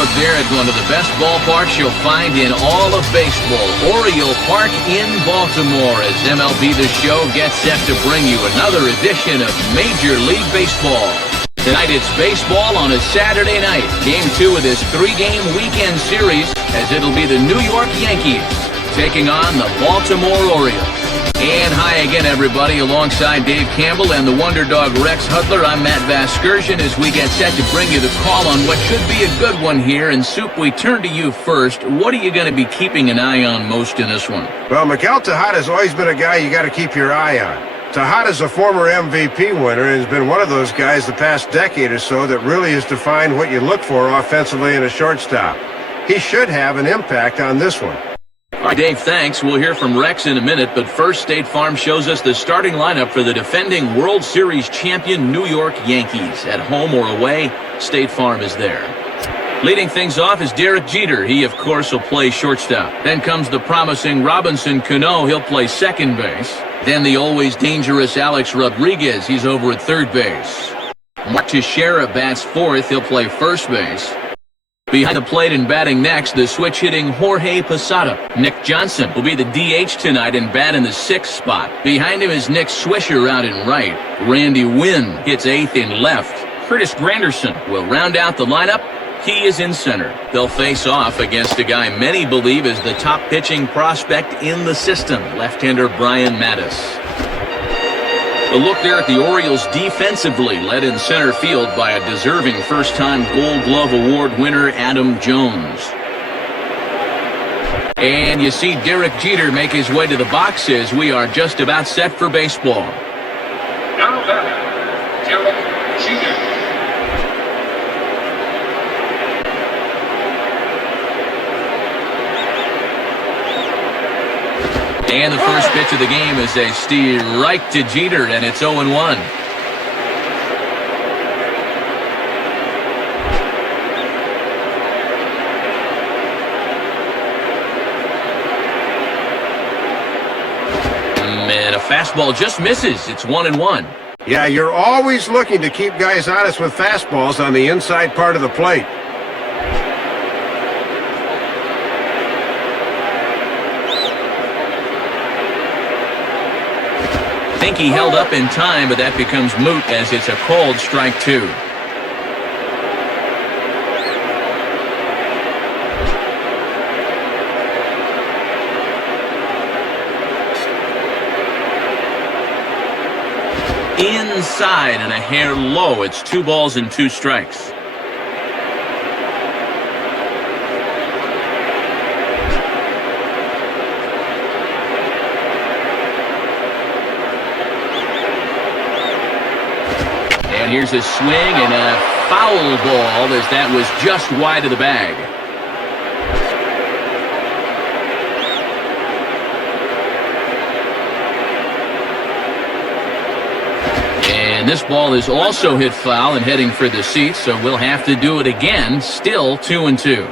look there at one of the best ballparks you'll find in all of baseball, Oriole Park in Baltimore, as MLB The Show gets set to bring you another edition of Major League Baseball. Tonight it's baseball on a Saturday night. Game 2 of this 3-game weekend series, as it'll be the New York Yankees taking on the Baltimore Orioles. And hi again, everybody. Alongside Dave Campbell and the Wonder Dog Rex Hudler, I'm Matt Vasgersian as we get set to bring you the call on what should be a good one here. And Soup, we turn to you first. What are you going to be keeping an eye on most in this one? Well, Miguel Tejada's always been a guy you got to keep your eye on. Tejada's a former MVP winner and has been one of those guys the past decade or so that really has defined what you look for offensively in a shortstop. He should have an impact on this one. All right, Dave, thanks. We'll hear from Rex in a minute, but first, State Farm shows us the starting lineup for the defending World Series champion New York Yankees. At home or away, State Farm is there. Leading things off is Derek Jeter. He, of course, will play shortstop. Then comes the promising Robinson Cano. He'll play second base. Then the always dangerous Alex Rodriguez. He's over at third base. Mark Teixeira bats fourth. He'll play first base. Behind the plate and batting next, the switch-hitting Jorge Posada. Nick Johnson will be the DH tonight and bat in the 6th spot. Behind him is Nick Swisher out in right. Randy Wynn hits 8th in left. Curtis Granderson will round out the lineup. He is in center. They'll face off against a guy many believe is the top pitching prospect in the system, left-hander Brian Mattis. A look there at the Orioles defensively, led in center field by a deserving first-time Gold Glove Award winner, Adam Jones. And you see Derek Jeter make his way to the box as we are just about set for baseball. Now batting, Derek Jeter. And the first pitch of the game is a steer right to Jeter, and it's 0-1. And a fastball just misses. It's 1-1. Yeah, you're always looking to keep guys honest with fastballs on the inside part of the plate. I think he held up in time, but that becomes moot as it's a called strike 2. Inside and a hair low. It's 2 balls and 2 strikes. Here's a swing and a foul ball as that was just wide of the bag. And this ball is also hit foul and heading for the seats, so we'll have to do it again. Still 2-2.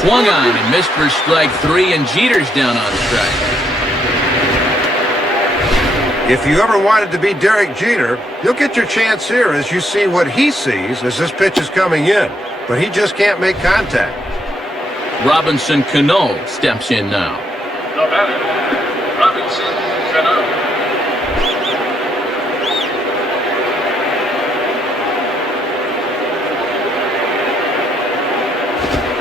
Swung on and missed for strike 3, and Jeter's down on strike. If you ever wanted to be Derek Jeter, you'll get your chance here as you see what he sees as this pitch is coming in. But he just can't make contact. Robinson Cano steps in now. The batter, Robinson Cano.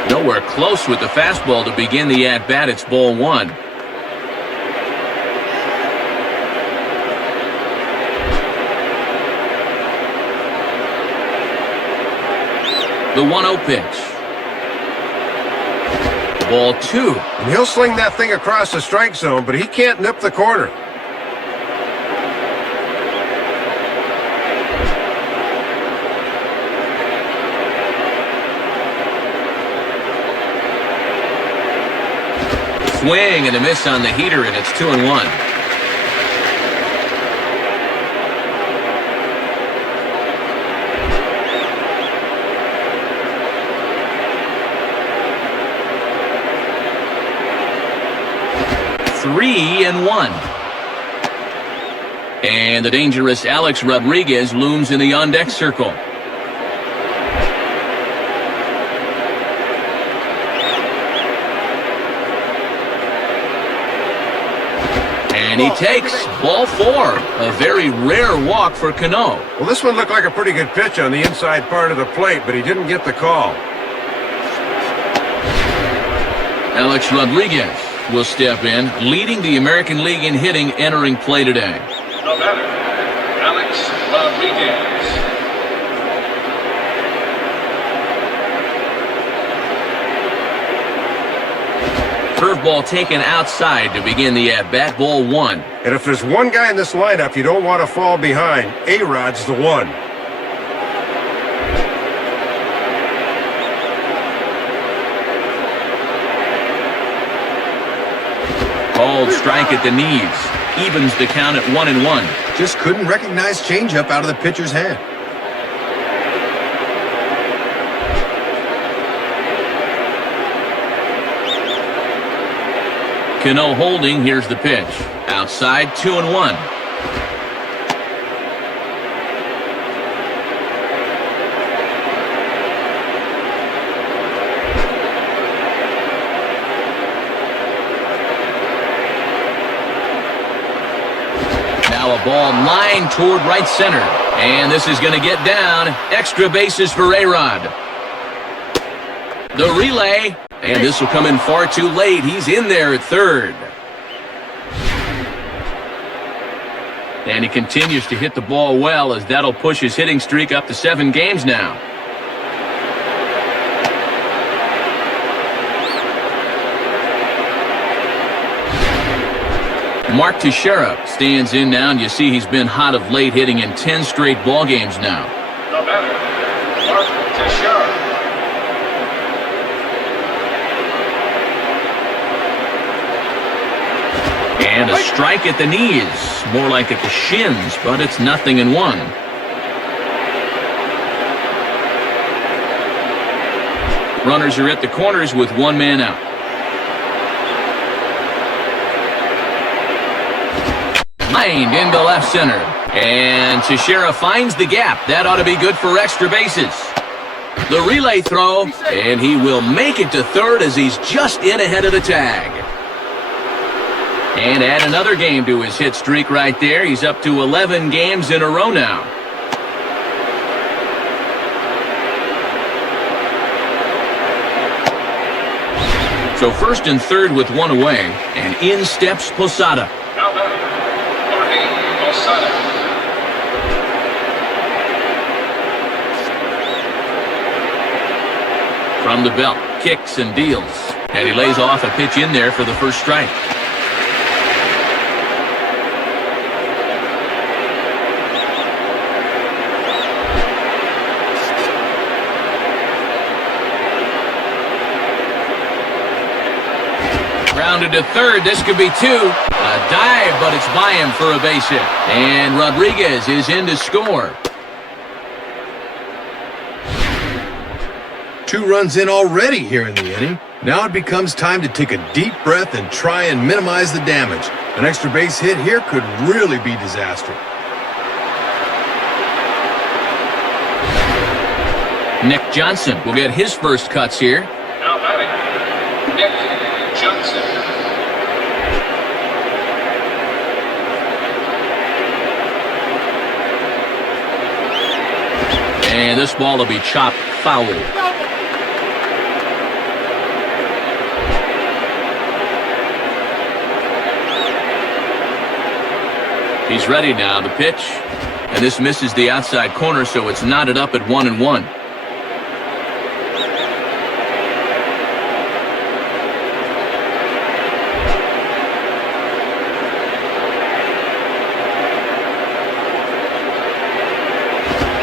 Nowhere close with the fastball to begin the at-bat. It's ball 1. The 1-0 pitch. Ball 2. And he'll sling that thing across the strike zone, but he can't nip the corner. Swing and a miss on the heater, and it's 2-1. And the dangerous Alex Rodriguez looms in the on-deck circle. And he takes ball 4. A very rare walk for Cano. Well, this one looked like a pretty good pitch on the inside part of the plate, but he didn't get the call. Alex Rodriguez will step in, leading the American League in hitting entering play today. The batter, Alex Rodriguez. Curveball taken outside to begin the at-bat, ball 1. And if there's one guy in this lineup you don't want to fall behind, A-Rod's the one. Called strike at the knees. Evens the count at 1-1. Just couldn't recognize changeup out of the pitcher's hand. Cano holding. Here's the pitch. Outside, 2-1. Now a ball lined toward right center. And this is going to get down. Extra bases for A-Rod. The relay. And this will come in far too late. He's in there at third. And he continues to hit the ball well, as that'll push his hitting streak up to 7 games now. Mark Teixeira stands in now, and you see he's been hot of late, hitting in 10 straight ball games now. The batter, Mark Teixeira. And a strike at the knees, more like at the shins, but it's 0-1. Runners are at the corners with 1 man out. Lined into left center. And Teixeira finds the gap. That ought to be good for extra bases. The relay throw, and he will make it to third as he's just in ahead of the tag. And add another game to his hit streak right there. He's up to 11 games in a row now. So first and third with 1 away, and in steps Posada. Now batter, Jorge Posada. From the belt, kicks and deals. And he lays off a pitch in there for the first strike. Grounded to third. This could be 2. A dive, but it's by him for a base hit. And Rodriguez is in to score. 2 runs in already here in the inning. Now it becomes time to take a deep breath and try and minimize the damage. An extra base hit here could really be disastrous. Nick Johnson will get his first cuts here. Now batting, Nick Johnson. And this ball will be chopped foul. He's ready now, the pitch. And this misses the outside corner, so it's knotted up at 1-1.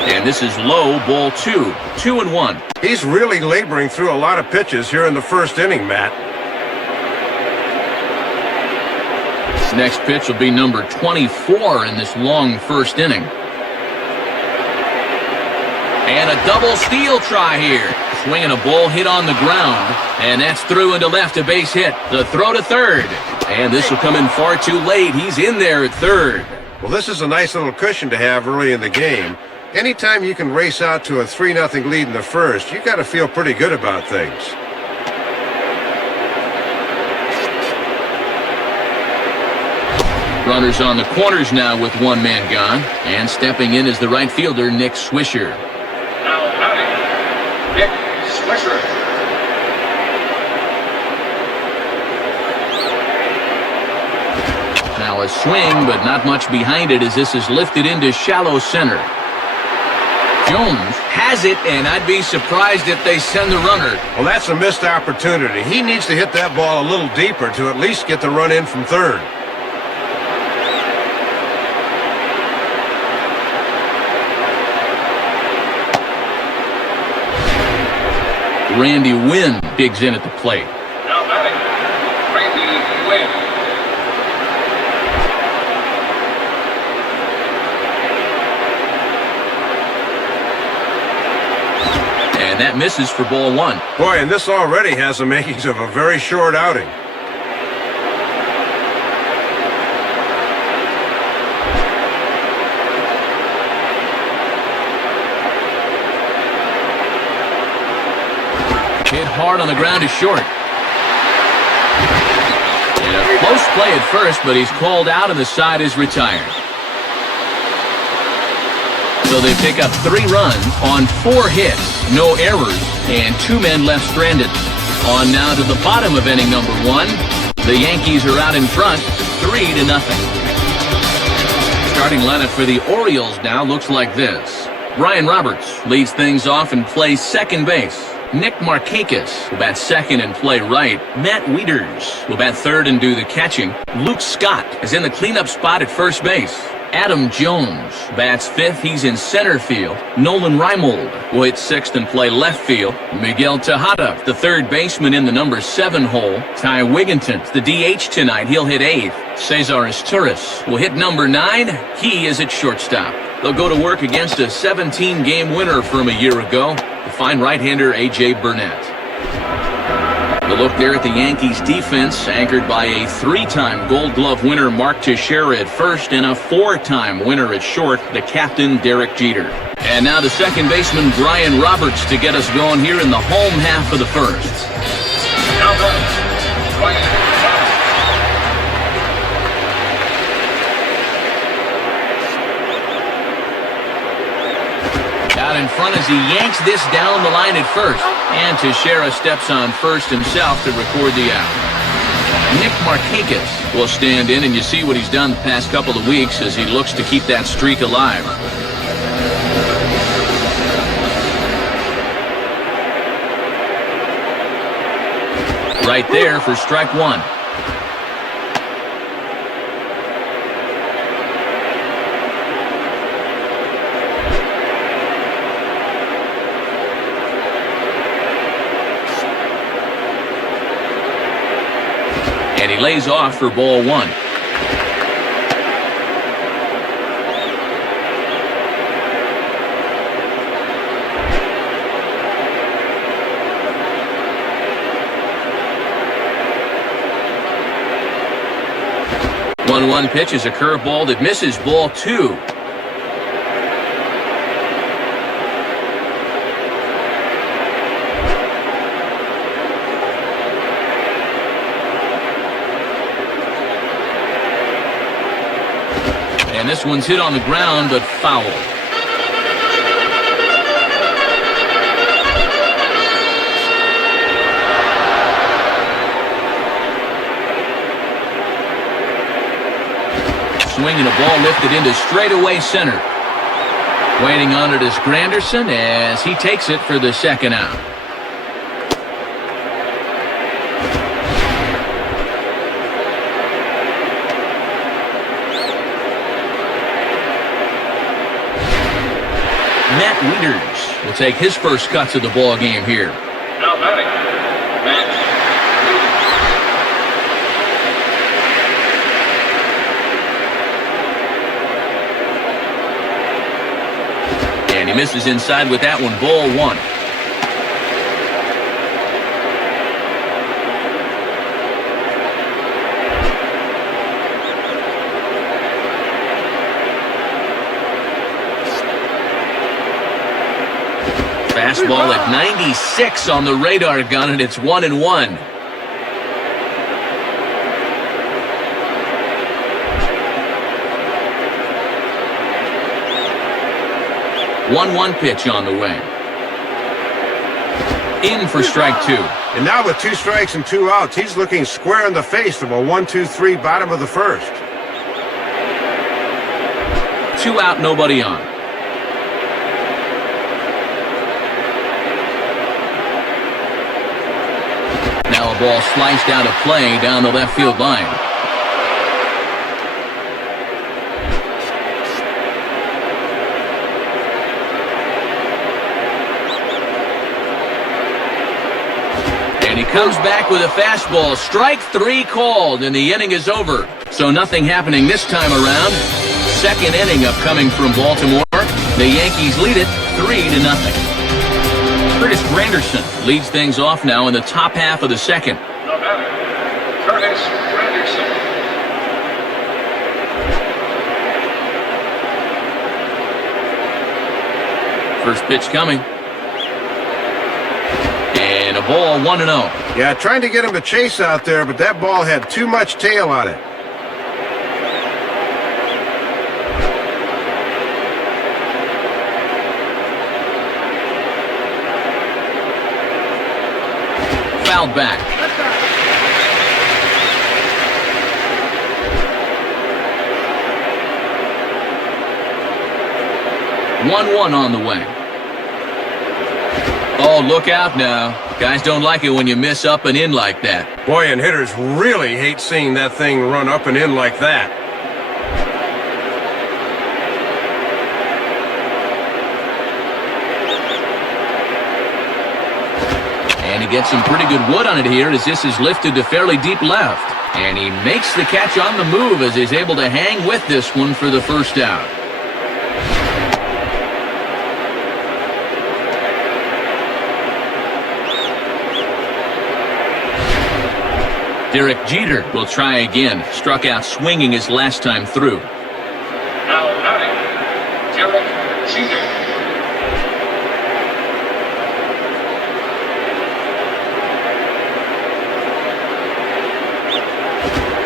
And this is low, ball 2. 2-1. He's really laboring through a lot of pitches here in the first inning, Matt. Next pitch will be number 24 in this long first inning. And a double steal try here. Swinging a ball hit on the ground. And that's through into left, a base hit. The throw to third. And this will come in far too late. He's in there at third. Well, this is a nice little cushion to have early in the game. Anytime you can race out to a 3-0 lead in the first, you got to feel pretty good about things. Runners on the corners now with one man gone. And stepping in is the right fielder, Nick Swisher. Now batting, Nick Swisher. Now a swing, but not much behind it as this is lifted into shallow center. Jones has it, and I'd be surprised if they send the runner. Well, that's a missed opportunity. He needs to hit that ball a little deeper to at least get the run in from third. Randy Wynn digs in at the plate. Now batting, Randy Wynn. And that misses for ball one. Boy, and this already has the makings of a very short outing. Hit hard on the ground is short. And a close play at first, but he's called out and the side is retired. So they pick up 3 runs on 4 hits, no errors, and 2 men left stranded. On now to the bottom of inning number 1. The Yankees are out in front, 3-0. Starting lineup for the Orioles now looks like this. Brian Roberts leads things off and plays second base. Nick Markakis will bat second and play right. Matt Wieters will bat third and do the catching. Luke Scott is in the cleanup spot at first base. Adam Jones bats fifth. He's in center field. Nolan Reimold will hit sixth and play left field. Miguel Tejada, the third baseman, in the number 7 hole. Ty Wigginton's the DH tonight. He'll hit 8th. Cesar Izturis will hit number 9. He is at shortstop. They'll go to work against a 17-game winner from a year ago, the fine right-hander A.J. Burnett. The look there at the Yankees defense, anchored by a 3-time Gold Glove winner Mark Teixeira at first and a 4-time winner at short, the captain Derek Jeter. And now the second baseman Brian Roberts to get us going here in the home half of the first. Now batting, Brian Roberts. Out in front as he yanks this down the line at first. And Teixeira steps on first himself to record the out. Nick Markakis will stand in, and you see what he's done the past couple of weeks as he looks to keep that streak alive. Right there for strike 1. And he lays off for ball 1. One pitch is a curveball that misses, ball 2. And this one's hit on the ground, but foul. Swinging a ball lifted into straightaway center. Waiting on it is Granderson as he takes it for the second out. Matt Wieters will take his first cuts of the ball game here. Now batting, Matt Wieters. And he misses inside with that one, ball 1. Fastball at 96 on the radar gun, and it's 1-1. One pitch on the way. In for strike two. And now with 2 strikes and 2 outs, he's looking square in the face of a 1-2-3 bottom of the first. 2 out, nobody on. Now a ball sliced out of play down the left field line. And he comes back with a fastball. Strike 3 called, and the inning is over. So nothing happening this time around. Second inning upcoming from Baltimore. The Yankees lead it 3-0. Curtis Granderson leads things off now in the top half of the second. No matter. Curtis Granderson. First pitch coming. And a ball, 1-0. Yeah, trying to get him to chase out there, but that ball had too much tail on it. Fouled back. One on the way. Oh, look out now. Guys don't like it when you miss up and in like that. Boy, and hitters really hate seeing that thing run up and in like that. And he gets some pretty good wood on it here as this is lifted to fairly deep left. And he makes the catch on the move as he's able to hang with this one for the first out. Derek Jeter will try again. Struck out swinging his last time through. Now batting, Derek Jeter.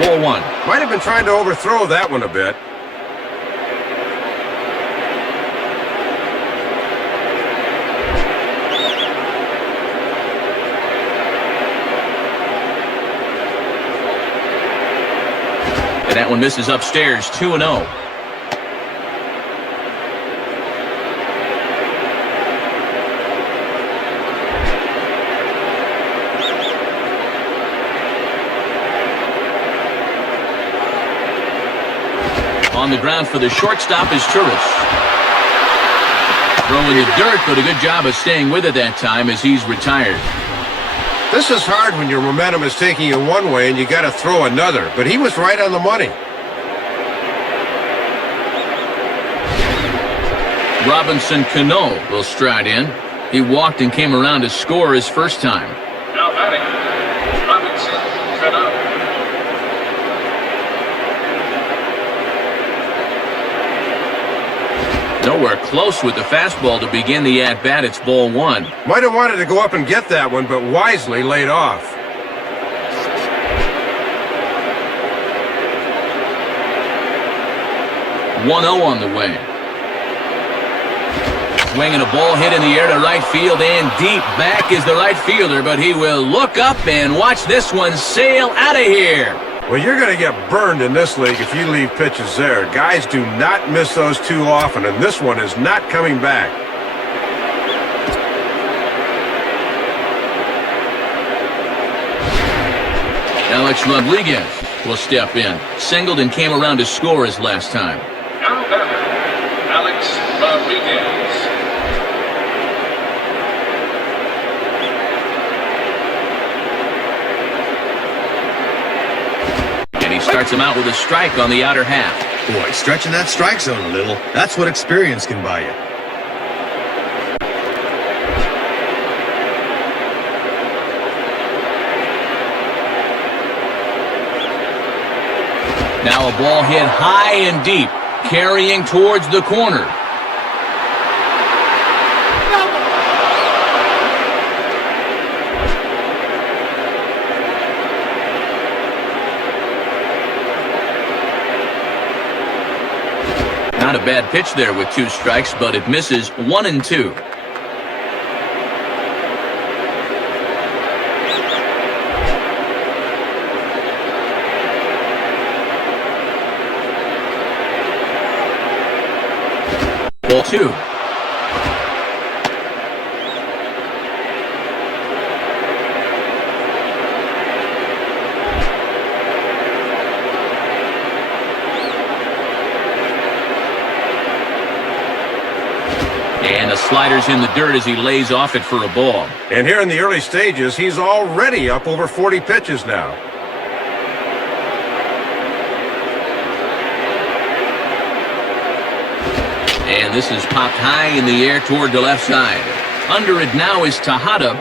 Ball 1. Might have been trying to overthrow that one a bit. And that one misses upstairs, 2-0. On the ground for the shortstop is Turris. Throwing the dirt, but a good job of staying with it that time as he's retired. This is hard when your momentum is taking you one way and you got to throw another, but he was right on the money. Robinson Cano will stride in. He walked and came around to score his first time. Now batting, Robinson Cano. Nowhere close with the fastball to begin the at-bat. It's ball 1. Might have wanted to go up and get that one, but wisely laid off. One 0 on the way. Swinging a ball hit in the air to right field and deep. Back is the right fielder, but he will look up and watch this one sail out of here. Well, you're going to get burned in this league if you leave pitches there. Guys do not miss those too often, and this one is not coming back. Alex Rodriguez will step in. Singled and came around to score his last time. Now batting, Alex Rodriguez. Starts him out with a strike on the outer half. Boy, stretching that strike zone a little. That's what experience can buy you. Now a ball hit high and deep, carrying towards the corner. Not a bad pitch there with 2 strikes, but it misses 1-2. Ball 2. And the slider's in the dirt as he lays off it for a ball. And here in the early stages, he's already up over 40 pitches now. And this is popped high in the air toward the left side. Under it now is Tejada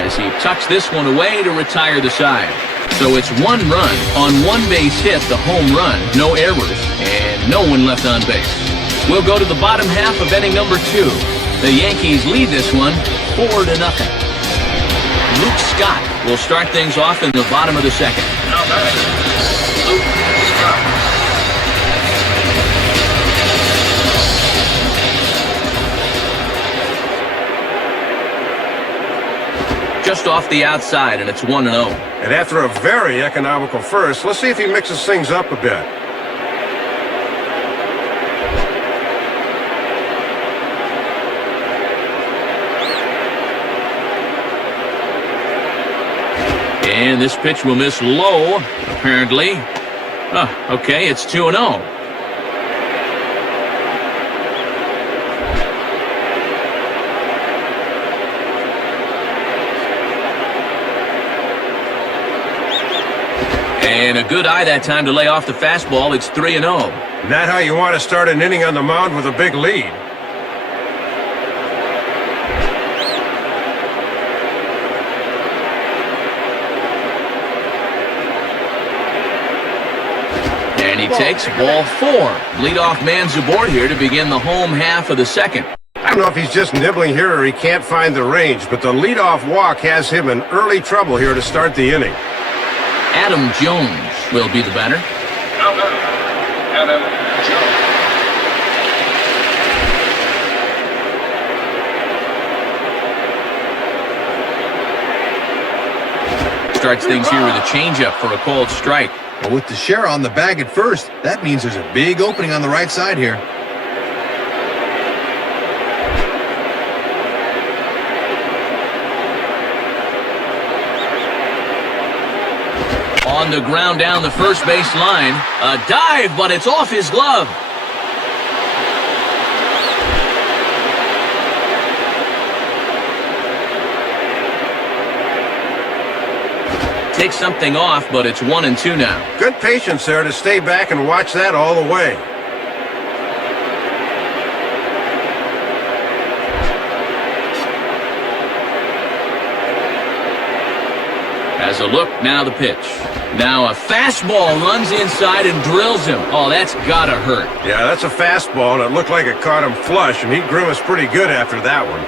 as he tucks this one away to retire the side. So it's 1 run on 1 base hit, the home run, no errors, and no one left on base. We'll go to the bottom half of inning number 2. The Yankees lead this one 4-0. Luke Scott will start things off in the bottom of the second. Now batting, Luke Scott. Just off the outside, and it's 1-0. And after a very economical first, let's see if he mixes things up a bit. And this pitch will miss low, apparently. Okay, it's 2-0. And a good eye that time to lay off the fastball. It's 3-0. Not how you want to start an inning on the mound with a big lead. And he takes ball 4. Leadoff man's aboard here to begin the home half of the second. I don't know if he's just nibbling here or he can't find the range, but the leadoff walk has him in early trouble here to start the inning. Adam Jones will be the batter. Now batting, Adam Jones. Starts things here with a changeup for a called strike. But with Teixeira on the bag at first, that means there's a big opening on the right side here. On the ground down the first base line. A dive, but it's off his glove. Takes something off, but it's 1-2 now. Good patience there to stay back and watch that all the way. Has a look, now the pitch. Now a fastball runs inside and drills him. Oh, that's gotta hurt. Yeah, that's a fastball, and it looked like it caught him flush, and he grimaced pretty good after that one.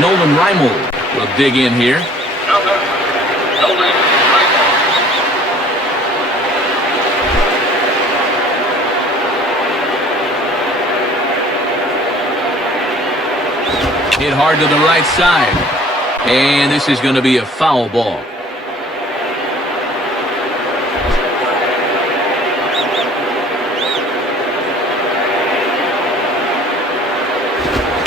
Nolan Reimold will dig in here. Now batting, Nolan Reimold. Hit hard to the right side. And this is going to be a foul ball.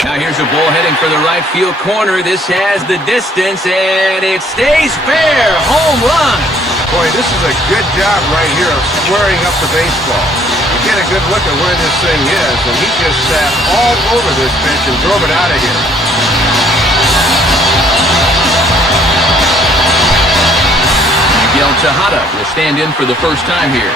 Now here's a ball heading for the right field corner. This has the distance, and it stays fair. Home run. Boy, this is a good job right here of squaring up the baseball. You get a good look at where this thing is, and he just sat all over this pitch and drove it out of here. Miguel Tejada will stand in for the first time here.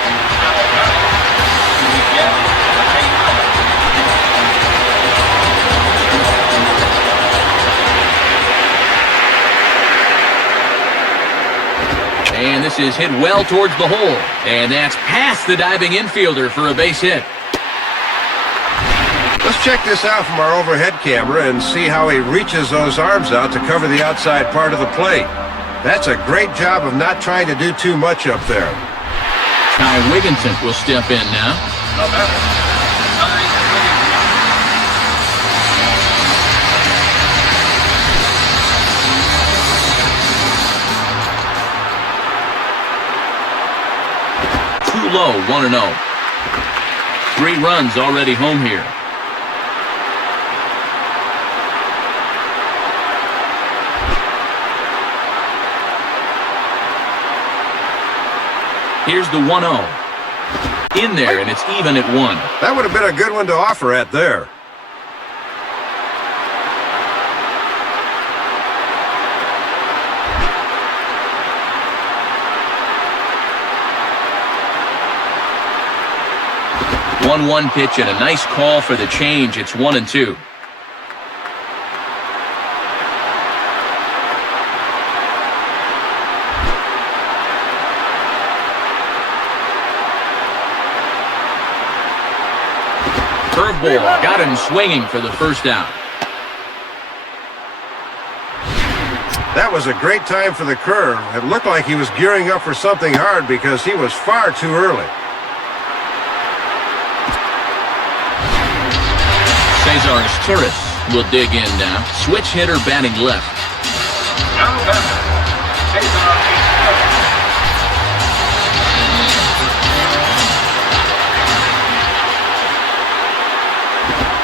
And this is hit well towards the hole. And that's past the diving infielder for a base hit. Let's check this out from our overhead camera and see how he reaches those arms out to cover the outside part of the plate. That's a great job of not trying to do too much up there. Ty Wigginton will step in now. The batter, Ty Wigginton. Too low, 1-0. 3 runs already home here. Here's the 1-0. In there, and it's even at 1. That would have been a good one to offer at there. One pitch and a nice call for the change. It's 1-2. Curveball got him swinging for the first out. That was a great time for the curve. It looked like he was gearing up for something hard because he was far too early. Cesar Torres will dig in now. Switch hitter batting left. Now batter, Cesar Torres.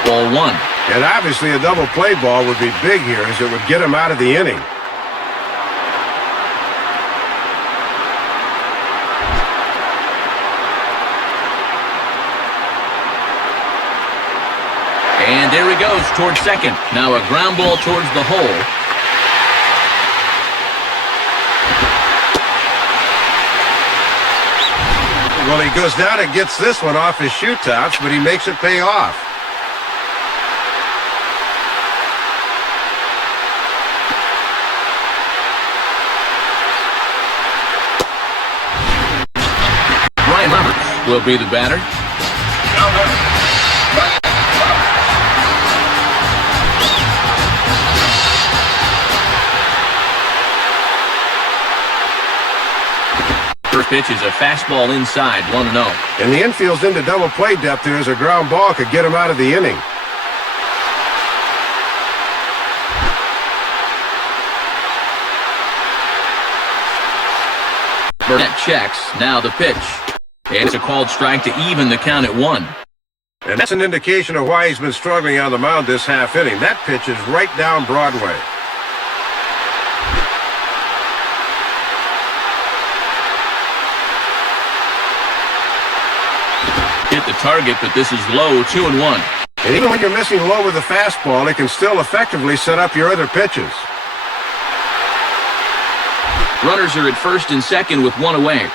Ball 1. And obviously a double play ball would be big here as it would get him out of the inning. And there he goes towards second. Now a ground ball towards the hole. Well, he goes down and gets this one off his shoe tops, but he makes it pay off. Brian Roberts will be the batter. Now batter, Brian Roberts. First pitch is a fastball inside, 1-0. And the infield's into double play depth here as a ground ball could get him out of the inning. Burnett checks. Now the pitch. It's a called strike to even the count at 1. And that's an indication of why he's been struggling on the mound this half inning. That pitch is right down Broadway. Hit the target, but this is low, 2-1. And even when you're missing low with a fastball, it can still effectively set up your other pitches. Runners are at first and second with 1 away.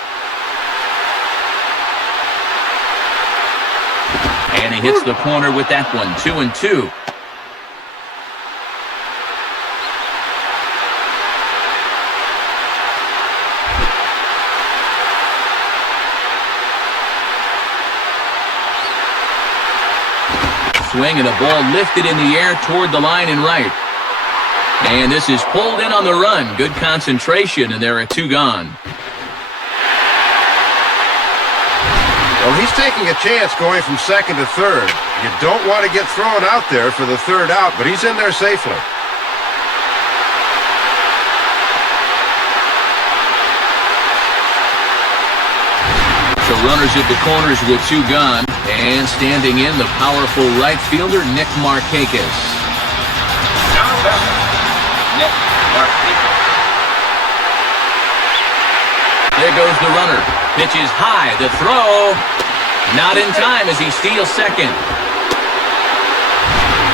And he hits the corner with that one, 2-2. Swing and a ball lifted in the air toward the line and right. And this is pulled in on the run. Good concentration, and there are 2 gone. Well, he's taking a chance going from second to third. You don't want to get thrown out there for the third out, but he's in there safely. So runners at the corners with 2 gone. And standing in, the powerful right fielder, Nick Markakis. Now batter, Nick Markakis. There goes the runner. Pitch is high. The throw. Not in time as he steals second.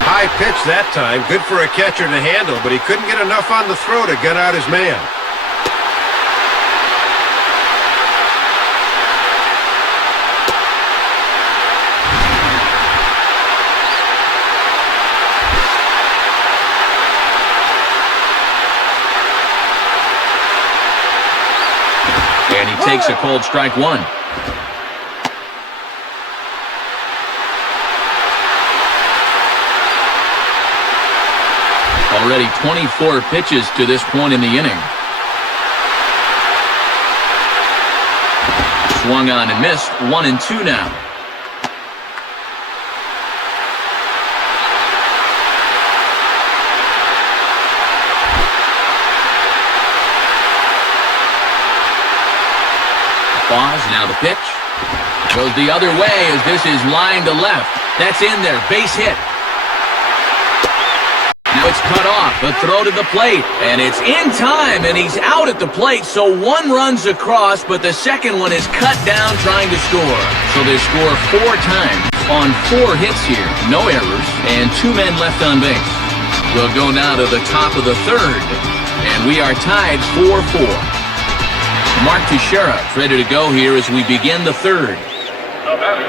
High pitch that time. Good for a catcher to handle, but he couldn't get enough on the throw to get out his man. And he takes a cold strike 1. Already 24 pitches to this point in the inning. Swung on and missed. 1-2 now. Pause, now the pitch. Goes the other way as this is line to left. That's in there, base hit. Now it's cut off, a throw to the plate, and it's in time, and he's out at the plate, so one runs across, but the second one is cut down trying to score. So they score 4 times on 4 hits here, no errors, and 2 men left on base. We'll go now to the top of the third, and we are tied 4-4. Mark Teixeira ready to go here as we begin the third. The batter,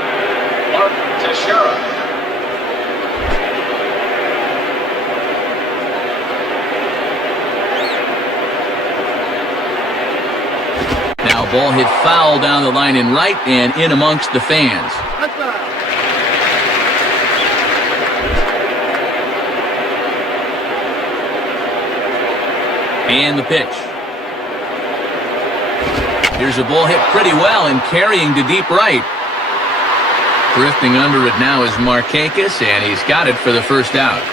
Mark Teixeira. Now ball hit foul down the line in right and in amongst the fans. And the pitch. Here's a ball hit pretty well and carrying to deep right. Drifting under it now is Markakis, and he's got it for the first out.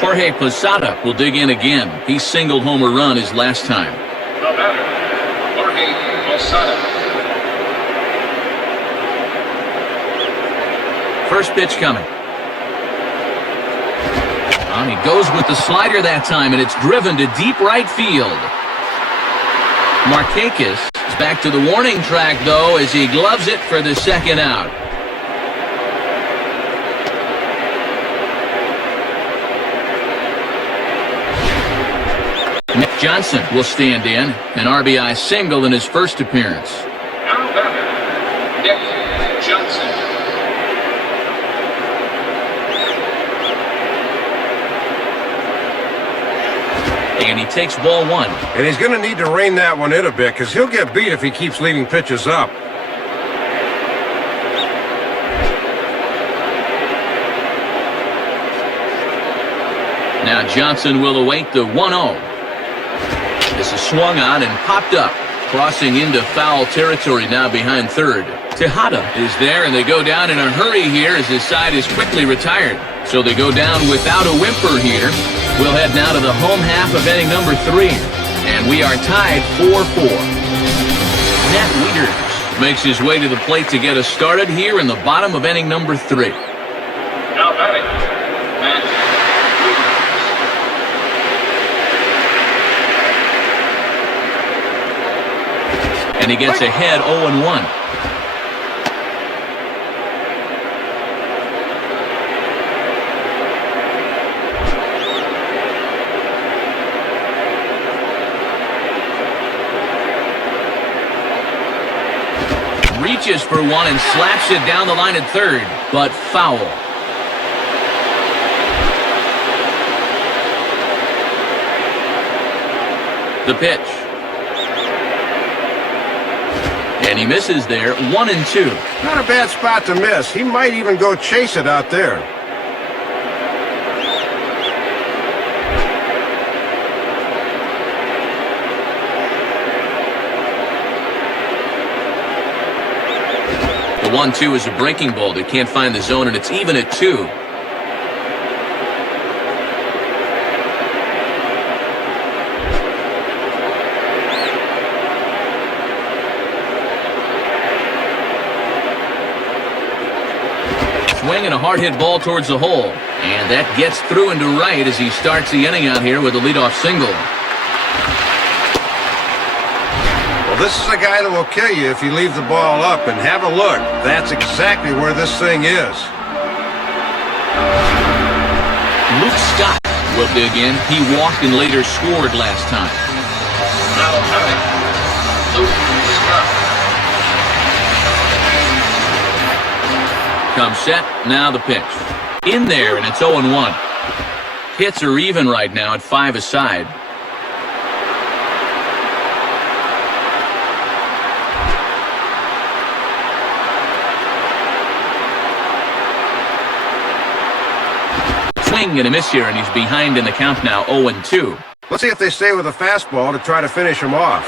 Jorge Posada will dig in again. He singled home a run his last time. The batter, Jorge Posada. First pitch coming. He goes with the slider that time, and it's driven to deep right field. Markakis is back to the warning track, though, as he gloves it for the second out. Nick Johnson will stand in, an RBI single in his first appearance. Now batter, Nick Johnson. And he takes ball 1. And he's going to need to rein that one in a bit because he'll get beat if he keeps leaving pitches up. Now Johnson will await the 1-0. This is swung on and popped up, crossing into foul territory now behind third. Tejada is there, and they go down in a hurry here as his side is quickly retired. So they go down without a whimper here. We'll head now to the home half of inning number 3, and we are tied 4-4. Matt Wieters makes his way to the plate to get us started here in the bottom of inning number 3. Now batting, Matt And he gets ahead 0-1. Reaches for one and slaps it down the line at third, but foul. The pitch. And he misses there, 1-2. Not a bad spot to miss. He might even go chase it out there. The 1-2 is a breaking ball that can't find the zone, and it's even at 2. Swinging a hard-hit ball towards the hole, and that gets through into right as he starts the inning out here with a leadoff single. Well, this is a guy that will kill you if you leave the ball up, and have a look. That's exactly where this thing is. Luke Scott will dig in. He walked and later scored last time. now batting, Luke Scott. Comes set, now the pitch. In there, and it's 0-1. Hits are even right now at 5 aside. Swing and a miss here, and he's behind in the count now, 0-2. Let's see if they stay with a fastball to try to finish him off.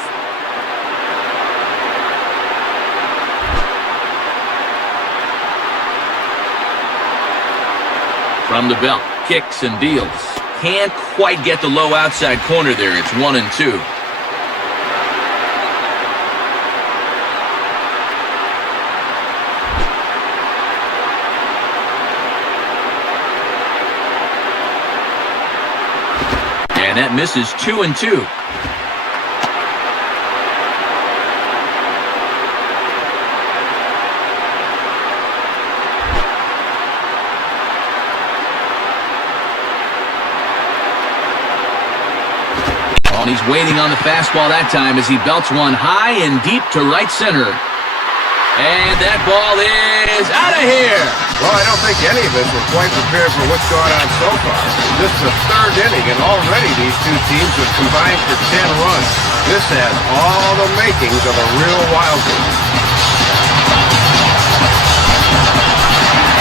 From the belt, kicks and deals. Can't quite get the low outside corner there. It's 1-2. And that misses 2-2. And he's waiting on the fastball that time as he belts one high and deep to right center. And that ball is out of here. Well, I don't think any of us were quite prepared for what's gone on so far. This is the third inning, and already these two teams have combined for 10 runs. This has all the makings of a real wild card.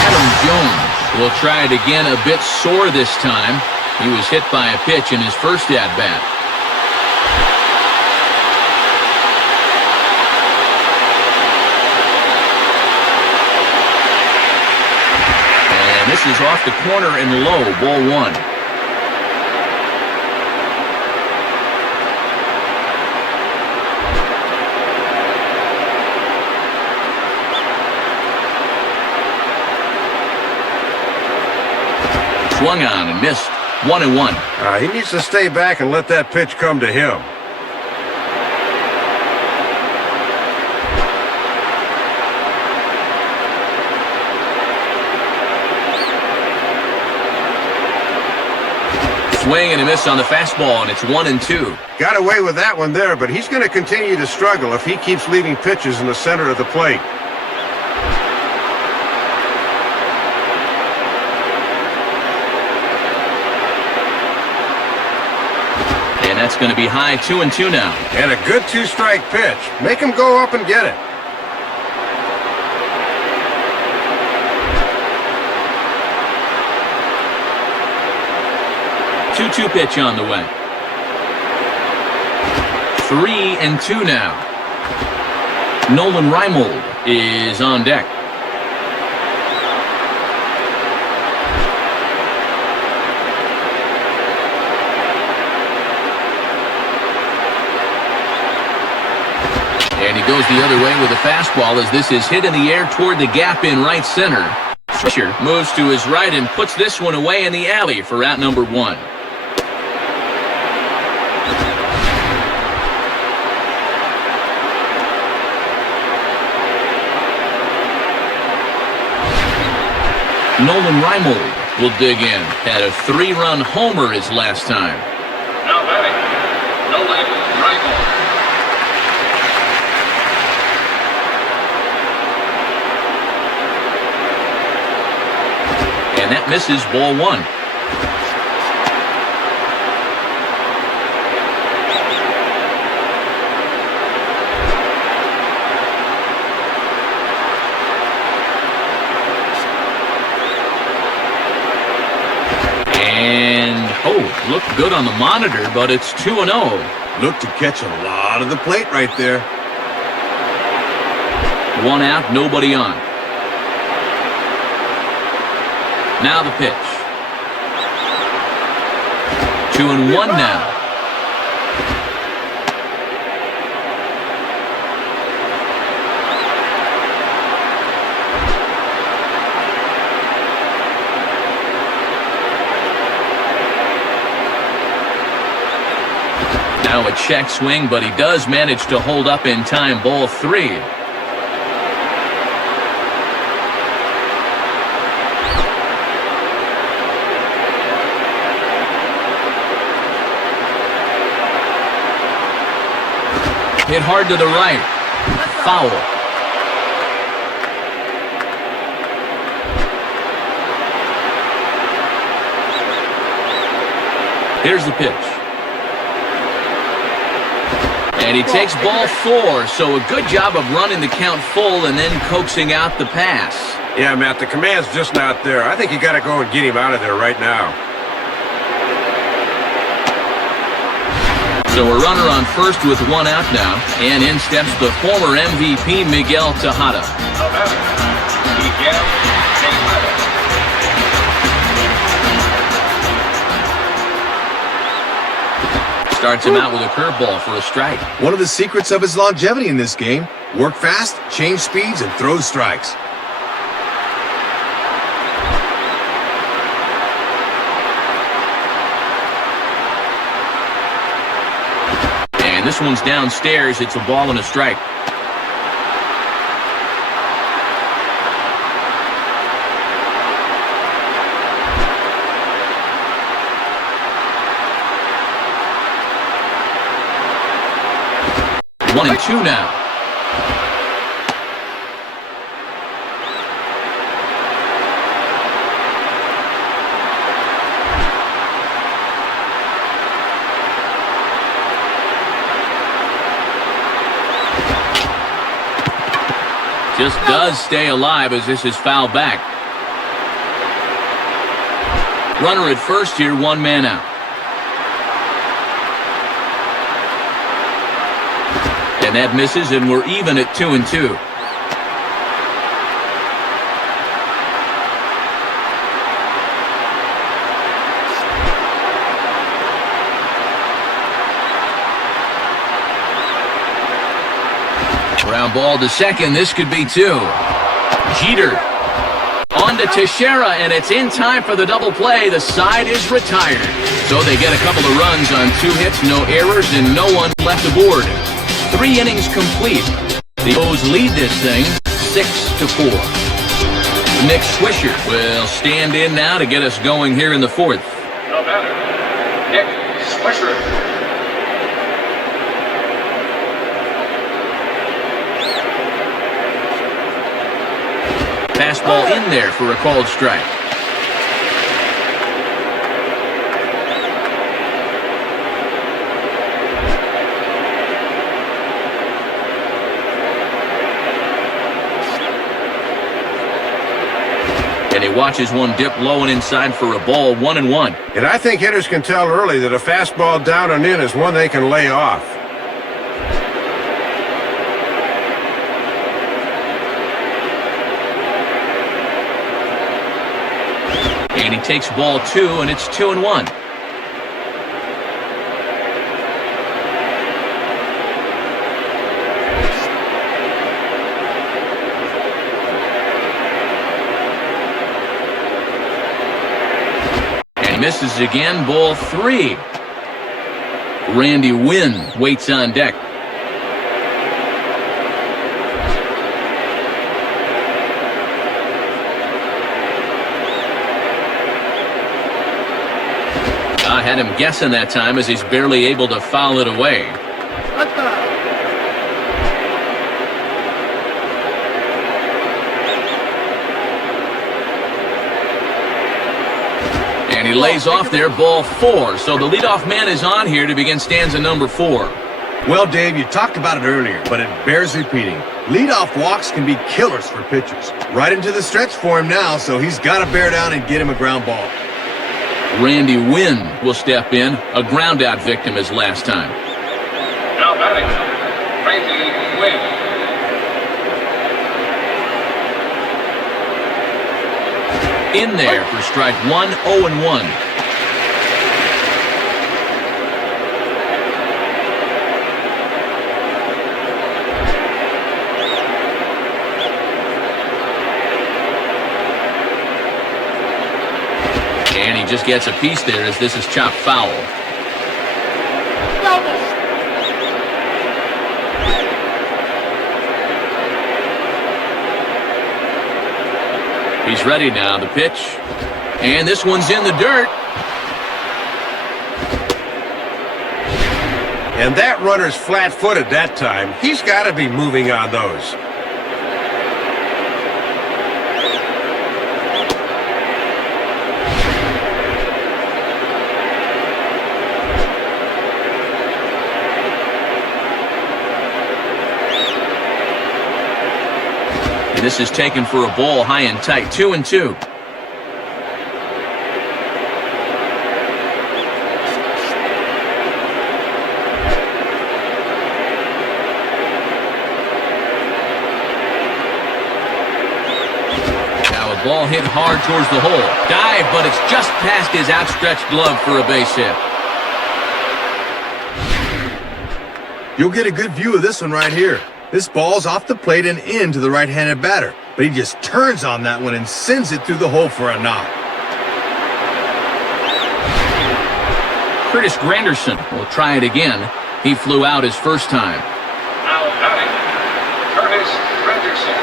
Adam Jones will try it again, a bit sore this time. He was hit by a pitch in his first at-bat. This is off the corner and low, ball one. Swung on and missed. 1-1. He needs to stay back and let that pitch come to him. Swing and a miss on the fastball, and it's 1-2. Got away with that one there, but he's going to continue to struggle if he keeps leaving pitches in the center of the plate. And that's going to be high, 2-2 now. And a good two-strike pitch. Make him go up and get it. 2-2 pitch on the way. 3-2 now. Nolan Reimold is on deck. And he goes the other way with a fastball as this is hit in the air toward the gap in right center. Fisher moves to his right and puts this one away in the alley for out number one. Nolan Reimold will dig in. Had a 3-run homer his last time. Now batting, Nolan Reimold. And that misses, ball one. Looked good on the monitor, but it's 2-0. Looked to catch a lot of the plate right there. One out, nobody on. Now the pitch. 2-1 now. Now a check swing, but he does manage to hold up in time. Ball three. Hit hard to the right. Foul. Here's the pitch. And he takes ball four, so a good job of running the count full and then coaxing out the pass. Yeah, Matt, the command's just not there. I think you got to go and get him out of there right now. So a runner on first with one out now, and in steps the former MVP Miguel Tejada. Miguel Tejada. Starts him out with a curveball for a strike. One of the secrets of his longevity in this game: work fast, change speeds, and throw strikes. And this one's downstairs. It's a ball and a strike. One and two now. Just does stay alive as this is fouled back. Runner at first here, one man out. And that misses, and we're even at 2-2. Ground ball to second. This could be two. Jeter on to Teixeira, and it's in time for the double play. The side is retired. So they get a couple of runs on 2 hits, no errors, and no one left aboard. 3 innings complete. The O's lead this thing 6-4. Nick Swisher will stand in now to get us going here in the 4th. The batter, Nick Swisher. Fastball in there for a called strike. And he watches one dip low and inside for a ball, 1-1. And I think hitters can tell early that a fastball down and in is one they can lay off. And he takes ball 2, and it's 2-1. And he misses again, ball 3. Randy Wynn waits on deck. I had him guessing that time as he's barely able to foul it away. And he lays off there, ball 4. So the leadoff man is on here to begin stanza number 4. Well, Dave, you talked about it earlier, but it bears repeating. Leadoff walks can be killers for pitchers. Right into the stretch for him now, so he's got to bear down and get him a ground ball. Randy Wynn will step in, a ground-out victim as last time. Now batting, Randy Wynn. In there for strike 1, 0-1. And he just gets a piece there as this is chopped foul. He's ready now, the pitch. And this one's in the dirt. And that runner's flat-footed that time. He's got to be moving on those. This is taken for a ball high and tight, 2-2. Ball hit hard towards the hole. Dive, but it's just past his outstretched glove for a base hit. You'll get a good view of this one right here. This ball's off the plate and into the right-handed batter, but he just turns on that one and sends it through the hole for a knock. Curtis Granderson will try it again. He flew out his first time. Now batting, Curtis Granderson.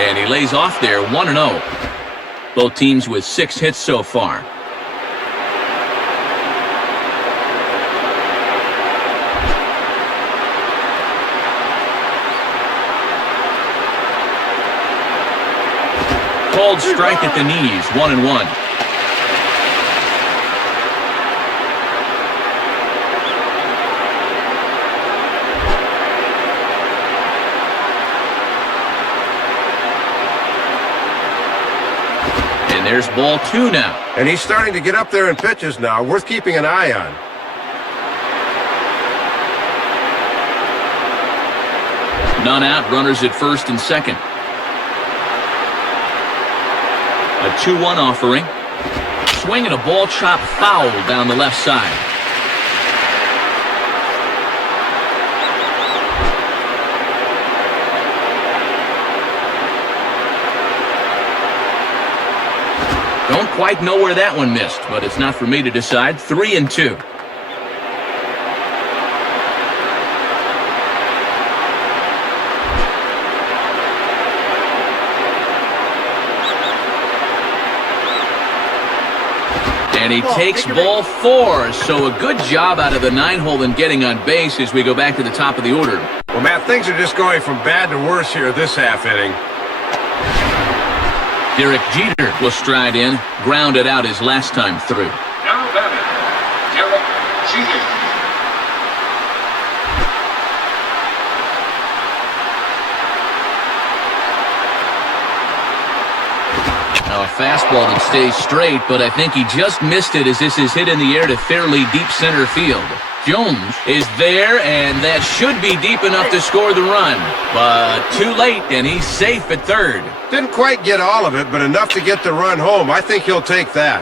And he lays off there, 1-0. Both teams with 6 hits so far. Called strike at the knees, 1-1. There's ball 2 now. And he's starting to get up there in pitches now, worth keeping an eye on. None out, runners at first and second. A 2-1 offering. Swinging a ball chopped foul down the left side. Don't quite know where that one missed, but it's not for me to decide. 3-2. And he takes ball 4, so a good job out of the 9-hole in getting on base as we go back to the top of the order. Well, Matt, things are just going from bad to worse here this half inning. Derek Jeter will stride in, grounded out his last time through. Now batting, Derek Jeter. Now a fastball that stays straight, but I think he just missed it as this is hit in the air to fairly deep center field. Jones is there, and that should be deep enough to score the run. But too late, and he's safe at third. Didn't quite get all of it, but enough to get the run home. I think he'll take that.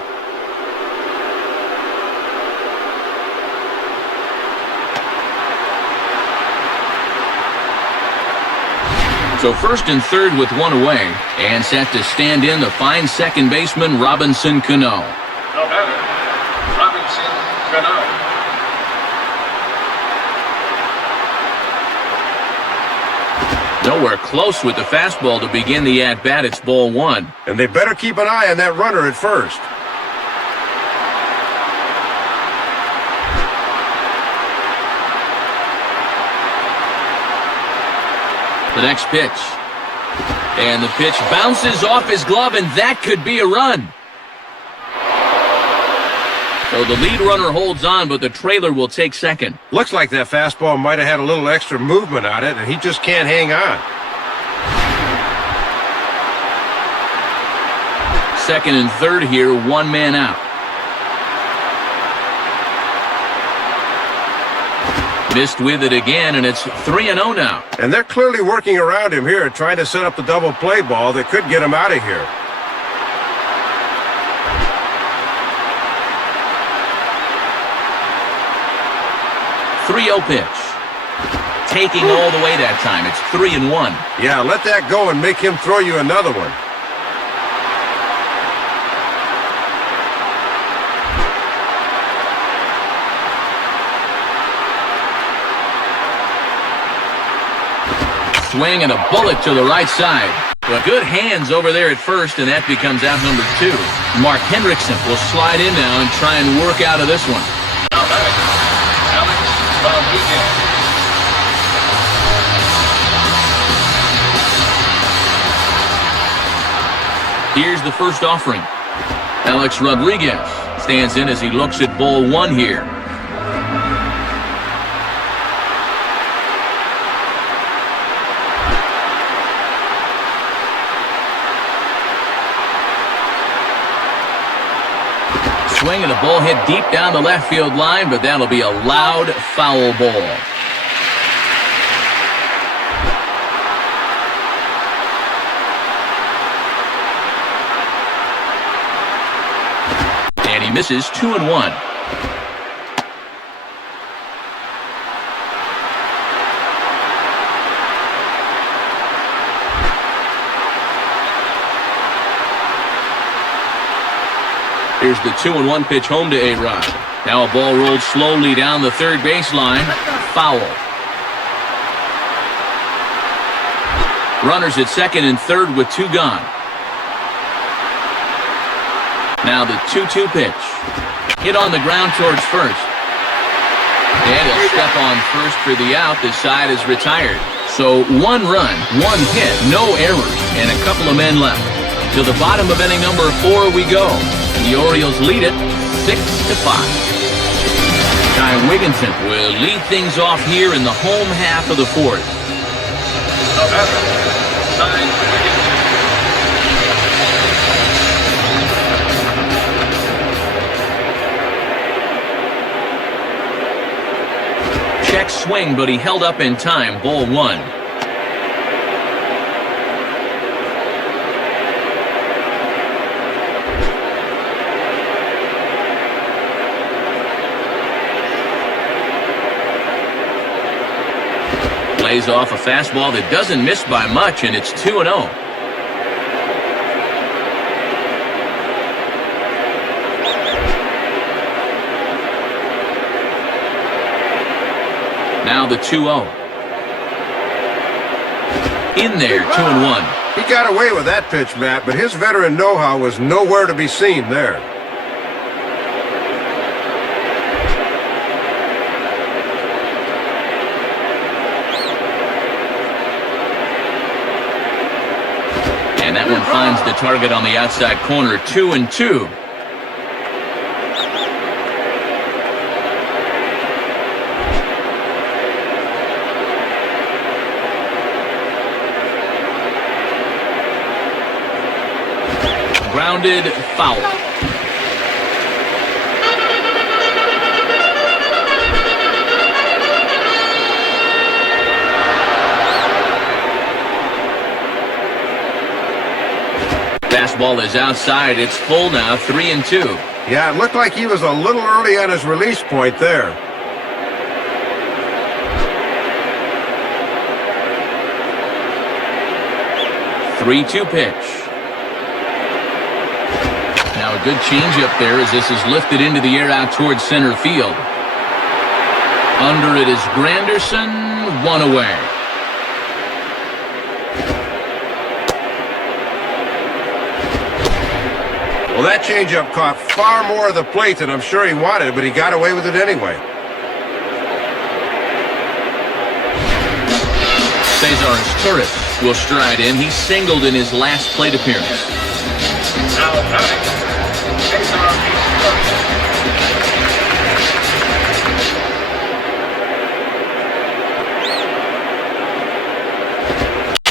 So first and third with 1 away, and set to stand in the fine second baseman Robinson Cano. No batter, Robinson Cano. Nowhere close with the fastball to begin the at-bat. It's ball 1. And they better keep an eye on that runner at first. The next pitch. And the pitch bounces off his glove, and that could be a run. So the lead runner holds on, but the trailer will take second. Looks like that fastball might have had a little extra movement on it, and he just can't hang on. Second and third here, 1 man out. Missed with it again, and it's 3-0 now. And they're clearly working around him here, trying to set up the double play ball that could get him out of here. 3-0 pitch. Taking all the way that time. It's 3-1. Yeah, let that go and make him throw you another one. Swing and a bullet to the right side. But good hands over there at first, and that becomes out number 2. Mark Hendrickson will slide in now and try and work out of this one. Now batting, Alex Rodriguez. Here's the first offering. Alex Rodriguez stands in as he looks at ball 1 here. swing, and a ball hit deep down the left field line, but that'll be a loud foul ball. And he misses 2-1. Here's the 2-1 pitch home to A-Rod. Now a ball rolled slowly down the third baseline. Foul. Runners at second and third with 2 gone. Now the 2-2 pitch. Hit on the ground towards first. And he'll step on first for the out. The side is retired. So 1 run, 1 hit, no errors, and a couple of men left. To the bottom of inning number 4 we go. The Orioles lead it 6-5. Ty Wigginton will lead things off here in the home half of the 4th. The batter, Ty Wigginton. Check swing, but he held up in time. Ball 1. Lays off a fastball that doesn't miss by much, and it's 2-0. Now the 2-0. In there, 2-1. He got away with that pitch, Matt, but his veteran know-how was nowhere to be seen there. And that one finds the target on the outside corner, 2-2. Grounded, foul. Fastball is outside. It's full now, 3-2. Yeah, it looked like he was a little early on his release point there. Three-two pitch. Now a good changeup there as this is lifted into the air out towards center field. Under it is Granderson, 1 away. Well, that changeup caught far more of the plate than I'm sure he wanted, but he got away with it anyway. Cesar Torres will stride in. He singled in his last plate appearance. Now batting, Cesar Torres.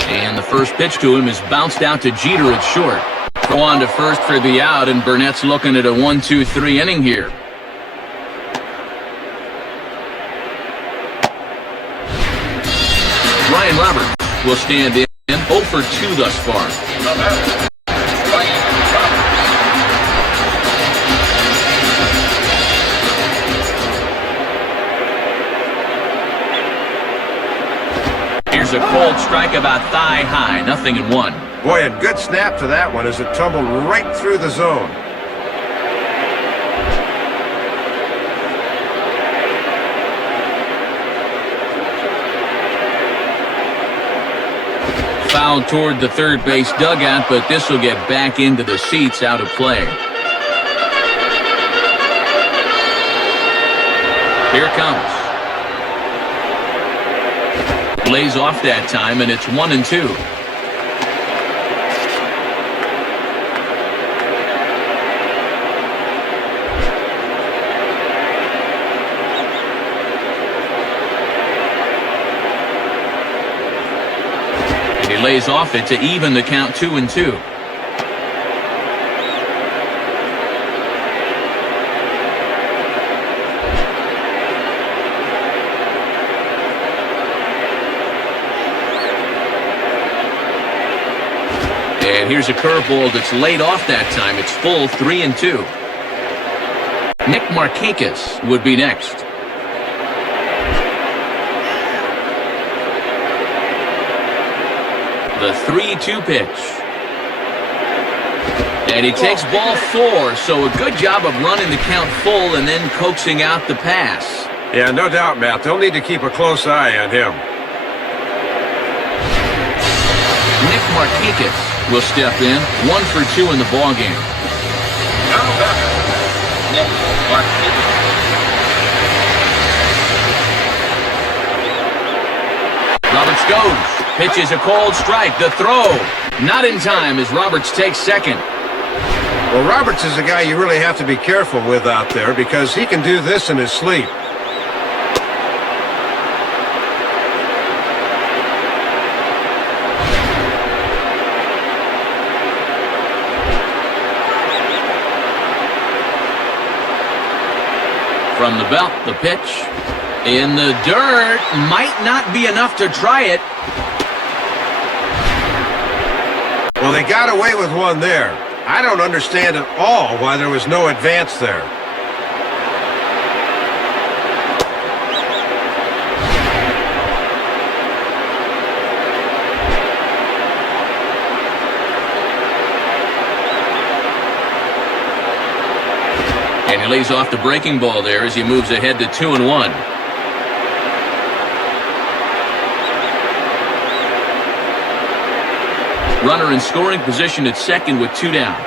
And the first pitch to him is bounced out to Jeter at short. Go on to first for the out, and Burnett's looking at a 1-2-3 inning here. Ryan Roberts will stand in, 0 for 2 thus far. The batter, Ryan Roberts. Here's a cold strike about thigh high, 0-1. Boy, a good snap to that one as it tumbled right through the zone. Foul toward the third base dugout, but this will get back into the seats, out of play. Here it comes. Lays off that time, and it's 1-2. He lays off it to even the count, 2-2. And here's a curveball that's laid off that time. It's full 3-2. Nick Markakis would be next. The 3-2 pitch. And he takes ball 4, so a good job of running the count full and then coaxing out the pass. Yeah, no doubt, Matt. They'll need to keep a close eye on him. Nick Markakis will step in, 1 for 2 in the ballgame. Now batter, Nick Markakis. Roberts goes. Pitches a cold strike. The throw. Not in time as Roberts takes second. Well, Roberts is a guy you really have to be careful with out there because he can do this in his sleep. From the belt, the pitch. In the dirt. Might not be enough to try it. Well, they got away with one there. I don't understand at all why there was no advance there. And he lays off the breaking ball there as he moves ahead to 2-1. Runner in scoring position at second with 2 down.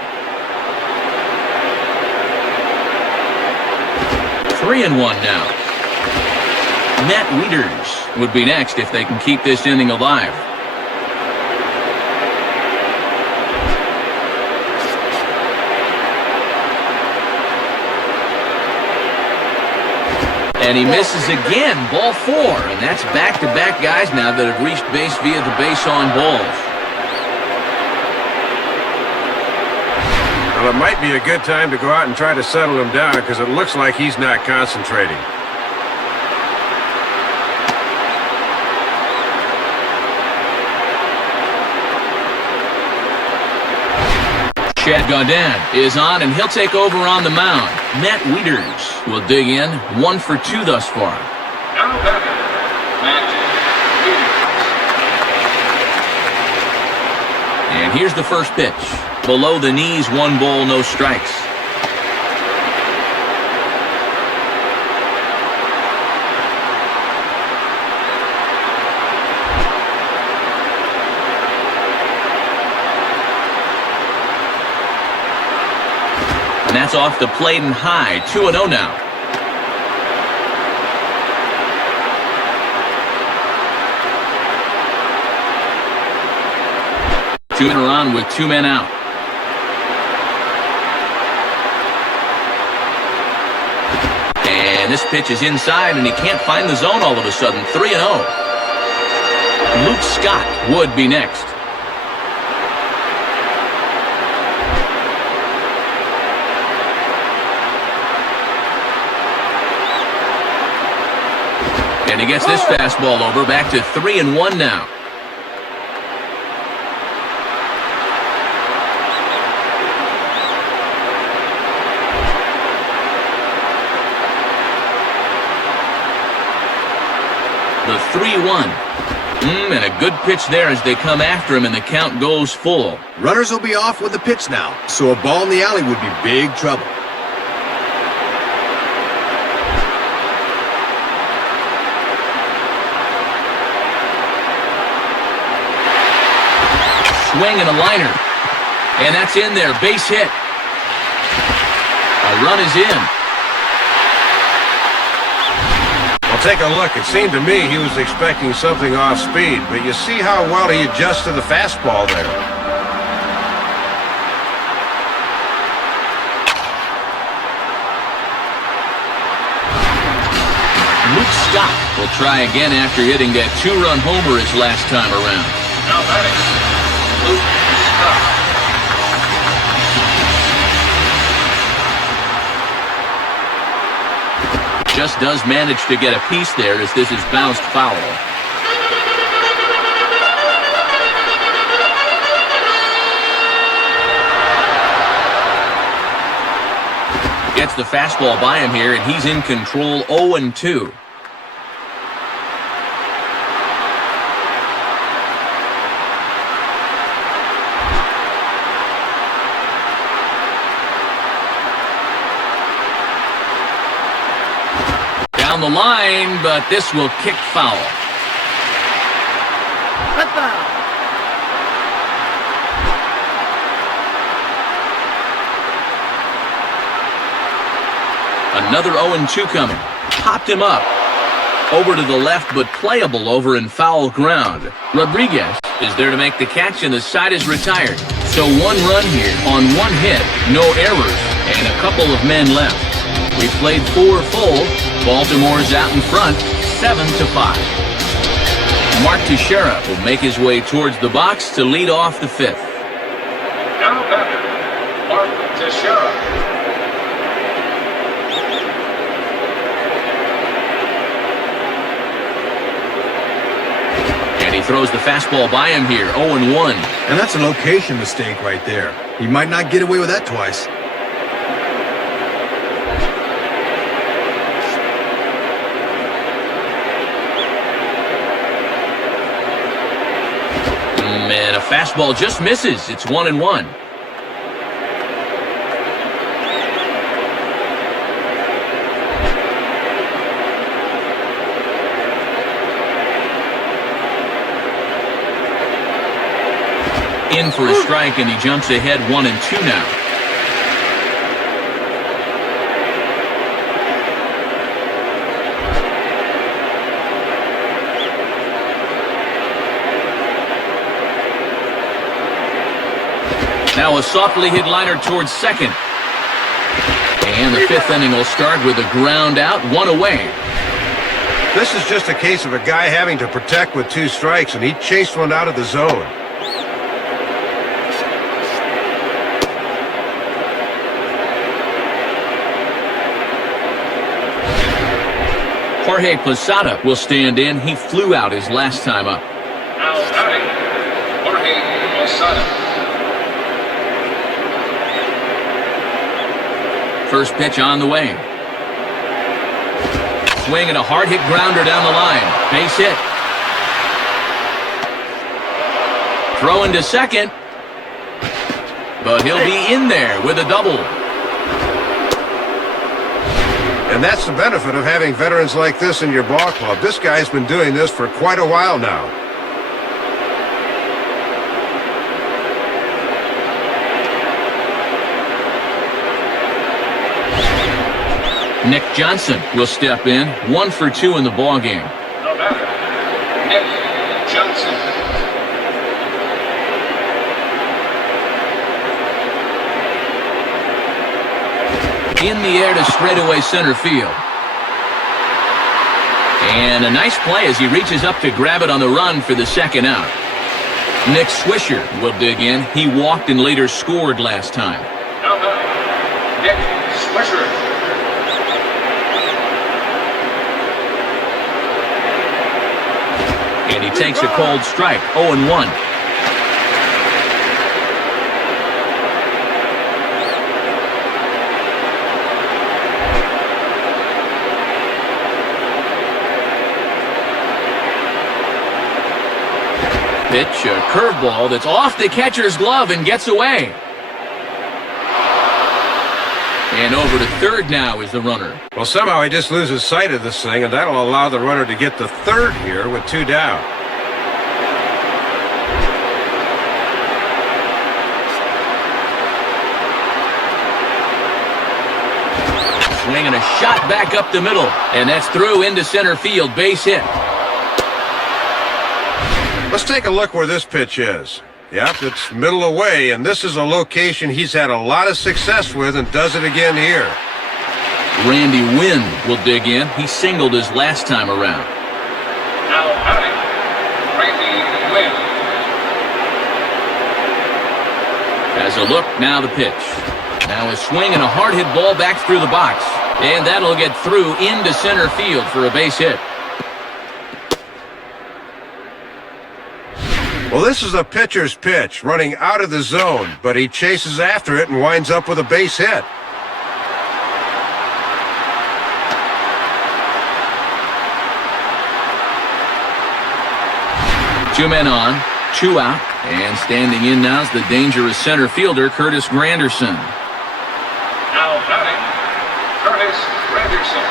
3-1 now. Matt Wieters would be next if they can keep this inning alive. And he misses again, ball 4. And that's back-to-back guys now that have reached base via the base on balls. Well, it might be a good time to go out and try to settle him down because it looks like he's not concentrating. Chad Gaudin is on, and he'll take over on the mound. Matt Wieters will dig in, 1 for 2 thus far. Now batter, Matt Wieters. And here's the first pitch. Below the knees, 1 ball, no strikes. And that's off the plate and high. 2-0 now. Two-hitter on with 2 men out. And this pitch is inside, and he can't find the zone all of a sudden. 3-0. Luke Scott would be next. And he gets this fastball over, back to 3-1 now. The 3-1. And a good pitch there as they come after him, and the count goes full. Runners will be off with the pitch now, so a ball in the alley would be big trouble. Swing and a liner. And that's in there. Base hit. A run is in. Well, take a look. It seemed to me he was expecting something off speed, but you see how well he adjusts to the fastball there. Luke Scott will try again after hitting that 2-run homer his last time around. Now batting, Luke Scott. Just does manage to get a piece there as this is bounced foul. the fastball by him here, and he's in control 0-2. Down the line, but this will kick foul. Another 0-2 coming. Popped him up. Over to the left, but playable over in foul ground. Rodriguez is there to make the catch, and the side is retired. So one run here on one hit, no errors, and a couple of men left. We played 4 full. Baltimore's out in front, 7-5. Mark Teixeira will make his way towards the box to lead off the 5th. Now batter, Mark Teixeira. And he throws the fastball by him here, 0-1. And that's a location mistake right there. He might not get away with that twice. And a fastball just misses. It's 1-1. In for a strike, and he jumps ahead 1-2 now. Now a softly hit liner towards second. And the 5th inning will start with a ground out, 1 away. This is just a case of a guy having to protect with 2 strikes, and he chased one out of the zone. Jorge Posada will stand in. He flew out his last time up. Now batting, Jorge Posada. First pitch on the way. Swing and a hard hit grounder down the line. Base hit. Throw into second. But he'll be in there with a double. And that's the benefit of having veterans like this in your ball club. This guy's been doing this for quite a while now. Nick Johnson will step in. 1 for 2 in the ballgame. No matter. Nick Johnson. In the air to straightaway center field. And a nice play as he reaches up to grab it on the run for the second out. Nick Swisher will dig in. He walked and later scored last time. No matter. Nick Swisher. And he takes a cold strike, 0-1. Pitch, a curveball that's off the catcher's glove and gets away. And over to third now is the runner. Well, somehow he just loses sight of this thing, and that'll allow the runner to get to third here with 2 down. Swinging a shot back up the middle, and that's through into center field, base hit. Let's take a look where this pitch is. Yep, it's middle away, and this is a location he's had a lot of success with and does it again here. Randy Wynn will dig in. He singled his last time around. Now batting, Randy Wynn. As a look, now the pitch. Now a swing and a hard hit ball back through the box. And that'll get through into center field for a base hit. Well, this is a pitcher's pitch, running out of the zone, but he chases after it and winds up with a base hit. Two men on, two out, and standing in now is the dangerous center fielder, Curtis Granderson. Now batting, Curtis Granderson.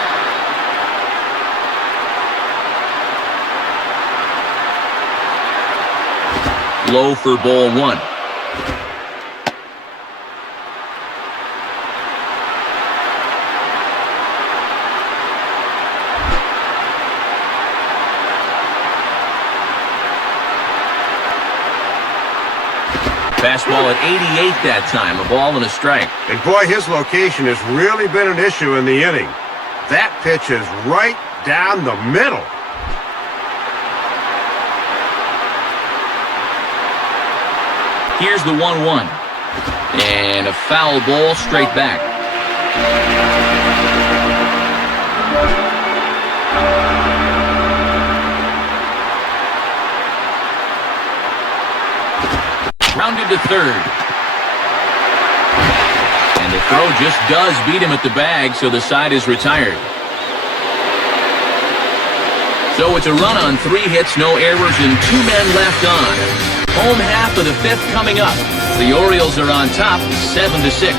Low for ball one. Fastball at 88 that time, a ball and a strike. And boy, his location has really been an issue in the inning. That pitch is right down the middle. Here's the 1-1. And a foul ball straight back. Rounded to third. And the throw just does beat him at the bag, so the side is retired. So it's a run on 3 hits, no errors, and 2 men left on. Home half of the 5th coming up. The Orioles are on top, 7-6.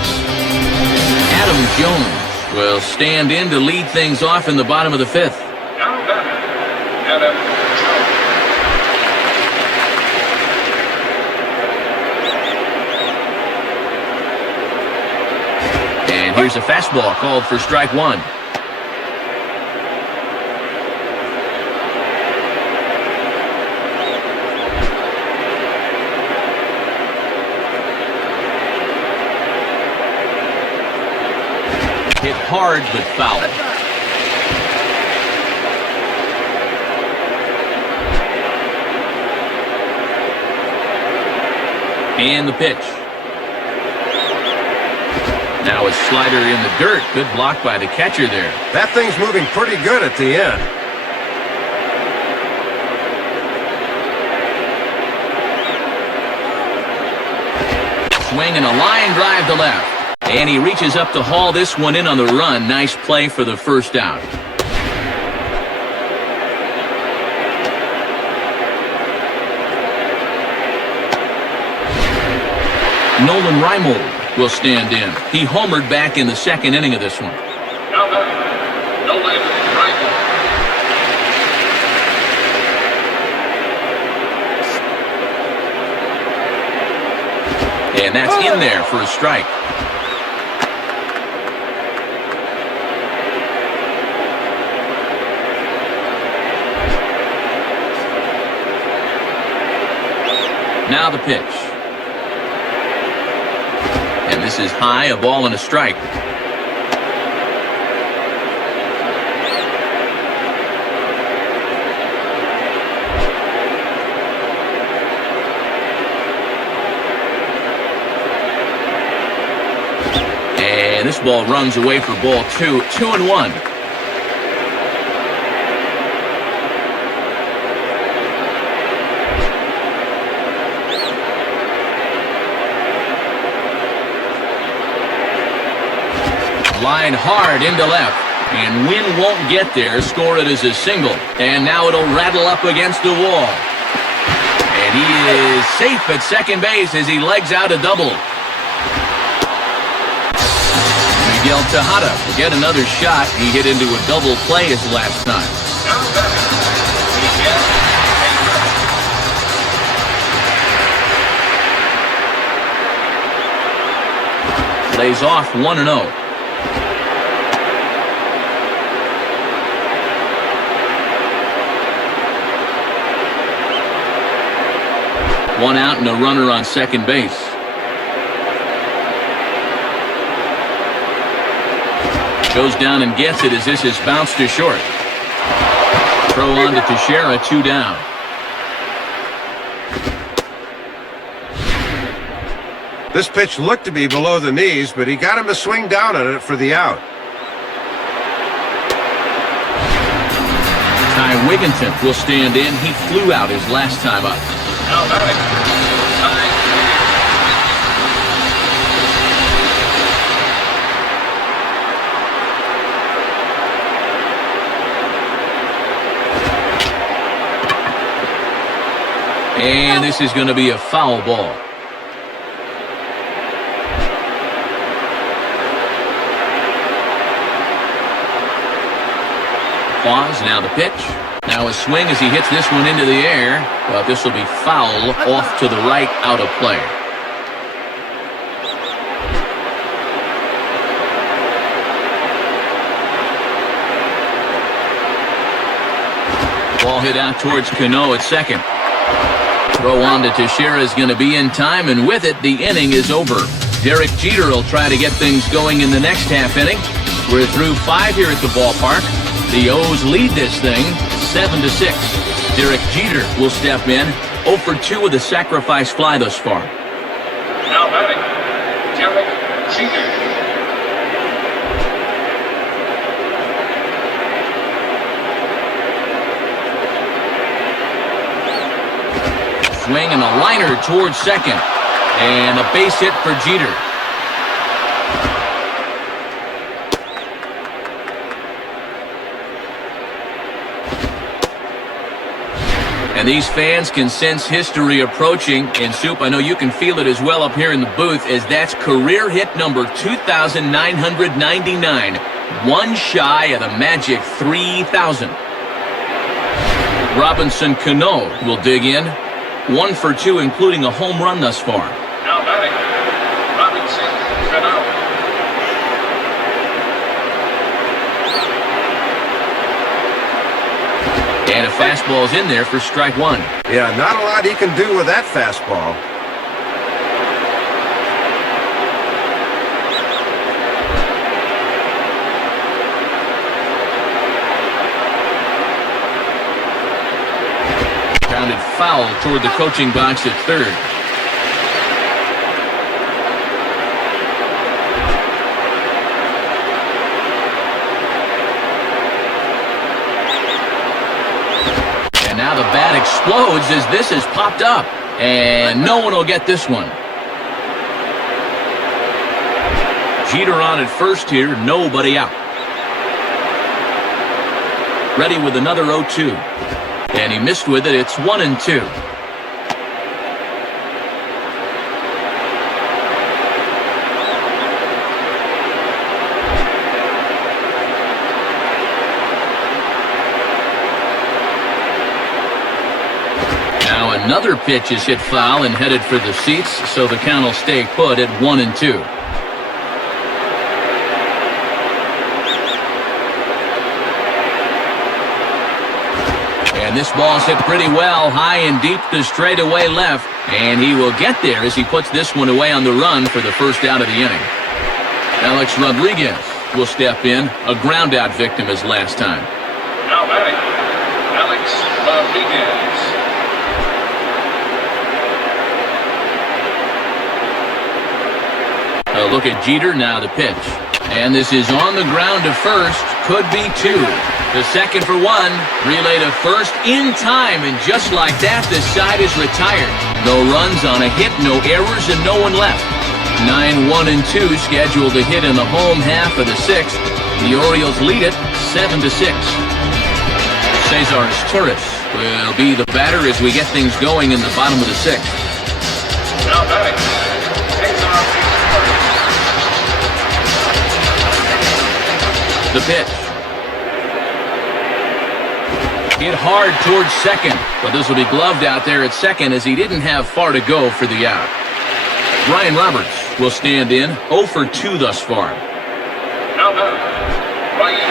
Adam Jones will stand in to lead things off in the bottom of the 5th. Now batting, Adam Jones. And here's a fastball called for strike one. Hit hard but foul. And the pitch. Now a slider in the dirt. Good block by the catcher there. That thing's moving pretty good at the end. Swing and a line drive to left. And he reaches up to haul this one in on the run. Nice play for the first out. Nolan Reimold will stand in. He homered back in the 2nd inning of this one. Now batting, Nolan Reimold. And that's in there for a strike. Now the pitch. And this is high, a ball and a strike. And this ball runs away for ball 2, 2-1. Line hard into left, and Wynn won't get there. Score it as a single, and now it'll rattle up against the wall. And he is safe at second base as he legs out a double. Miguel Tejada will get another shot. He hit into a double play his last time. Now batting, Miguel Tejada. Lays off 1-0. One out and a runner on second base. Goes down and gets it as this is bounced to short. Throw on to Teixeira, 2 down. This pitch looked to be below the knees, but he got him to swing down on it for the out. Ty Wigginton will stand in. He flew out his last time up. Now batting, Ty And this is going to be a foul ball. Pause, now the pitch. Now a swing as he hits this one into the air. But this will be foul off to the right, out of play. Ball hit out towards Cano at second. Throw on to Teixeira is going to be in time, and with it, the inning is over. Derek Jeter will try to get things going in the next half inning. We're through 5 here at the ballpark. The O's lead this thing 7-6. Derek Jeter will step in, 0 for 2 with a sacrifice fly thus far. Now batting, Derek Jeter. Swing and a liner towards second. And a base hit for Jeter. And these fans can sense history approaching. And Soup, I know you can feel it as well up here in the booth, as that's career hit number 2,999. One shy of the magic 3,000. Robinson Cano will dig in. 1 for 2, including a home run thus far. Now batting, Robinson Cano. And a fastball's in there for strike 1. Yeah, not a lot he can do with that fastball. Grounded foul toward the coaching box at third. And now the bat explodes as this has popped up. And no one will get this one. Jeter on at first here, nobody out. Ready with another 0-2. And he missed with it. It's 1-2. Now another pitch is hit foul and headed for the seats, so the count will stay put at 1-2. And this ball's hit pretty well, high and deep to straightaway left. And he will get there as he puts this one away on the run for the first out of the inning. Alex Rodriguez will step in, a ground-out victim as last time. Now batting, Alex Rodriguez. A look at Jeter, now the pitch. And this is on the ground to first, could be 2. The second for 1, relay to first in time, and just like that, this side is retired. No runs on a hit, no errors, and no one left. 9-1-2 scheduled to hit in the home half of the 6th. The Orioles lead it 7-6. Cesar Torres will be the batter as we get things going in the bottom of the 6th. Now batting, Cesar Torres. The pitch. Hit hard towards second, but this will be gloved out there at second as he didn't have far to go for the out. Ryan Roberts will stand in, 0 for 2 thus far. Now batting, Ryan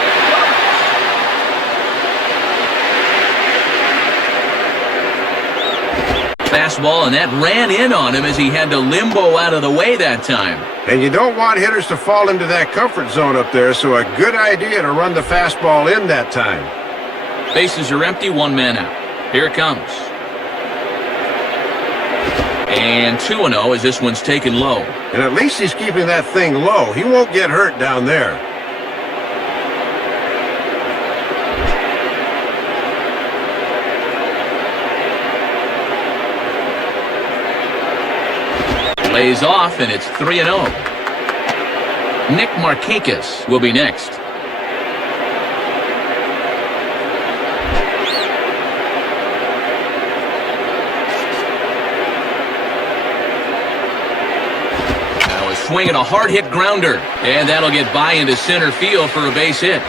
Roberts. Fastball, and that ran in on him as he had to limbo out of the way that time. And you don't want hitters to fall into that comfort zone up there, so a good idea to run the fastball in that time. Bases are empty, 1 man out. Here it comes. And 2-0 as this one's taken low. And at least he's keeping that thing low. He won't get hurt down there. Lays off, and it's 3-0. Nick Markakis will be next. swing and a hard-hit grounder. And that'll get by into center field for a base hit.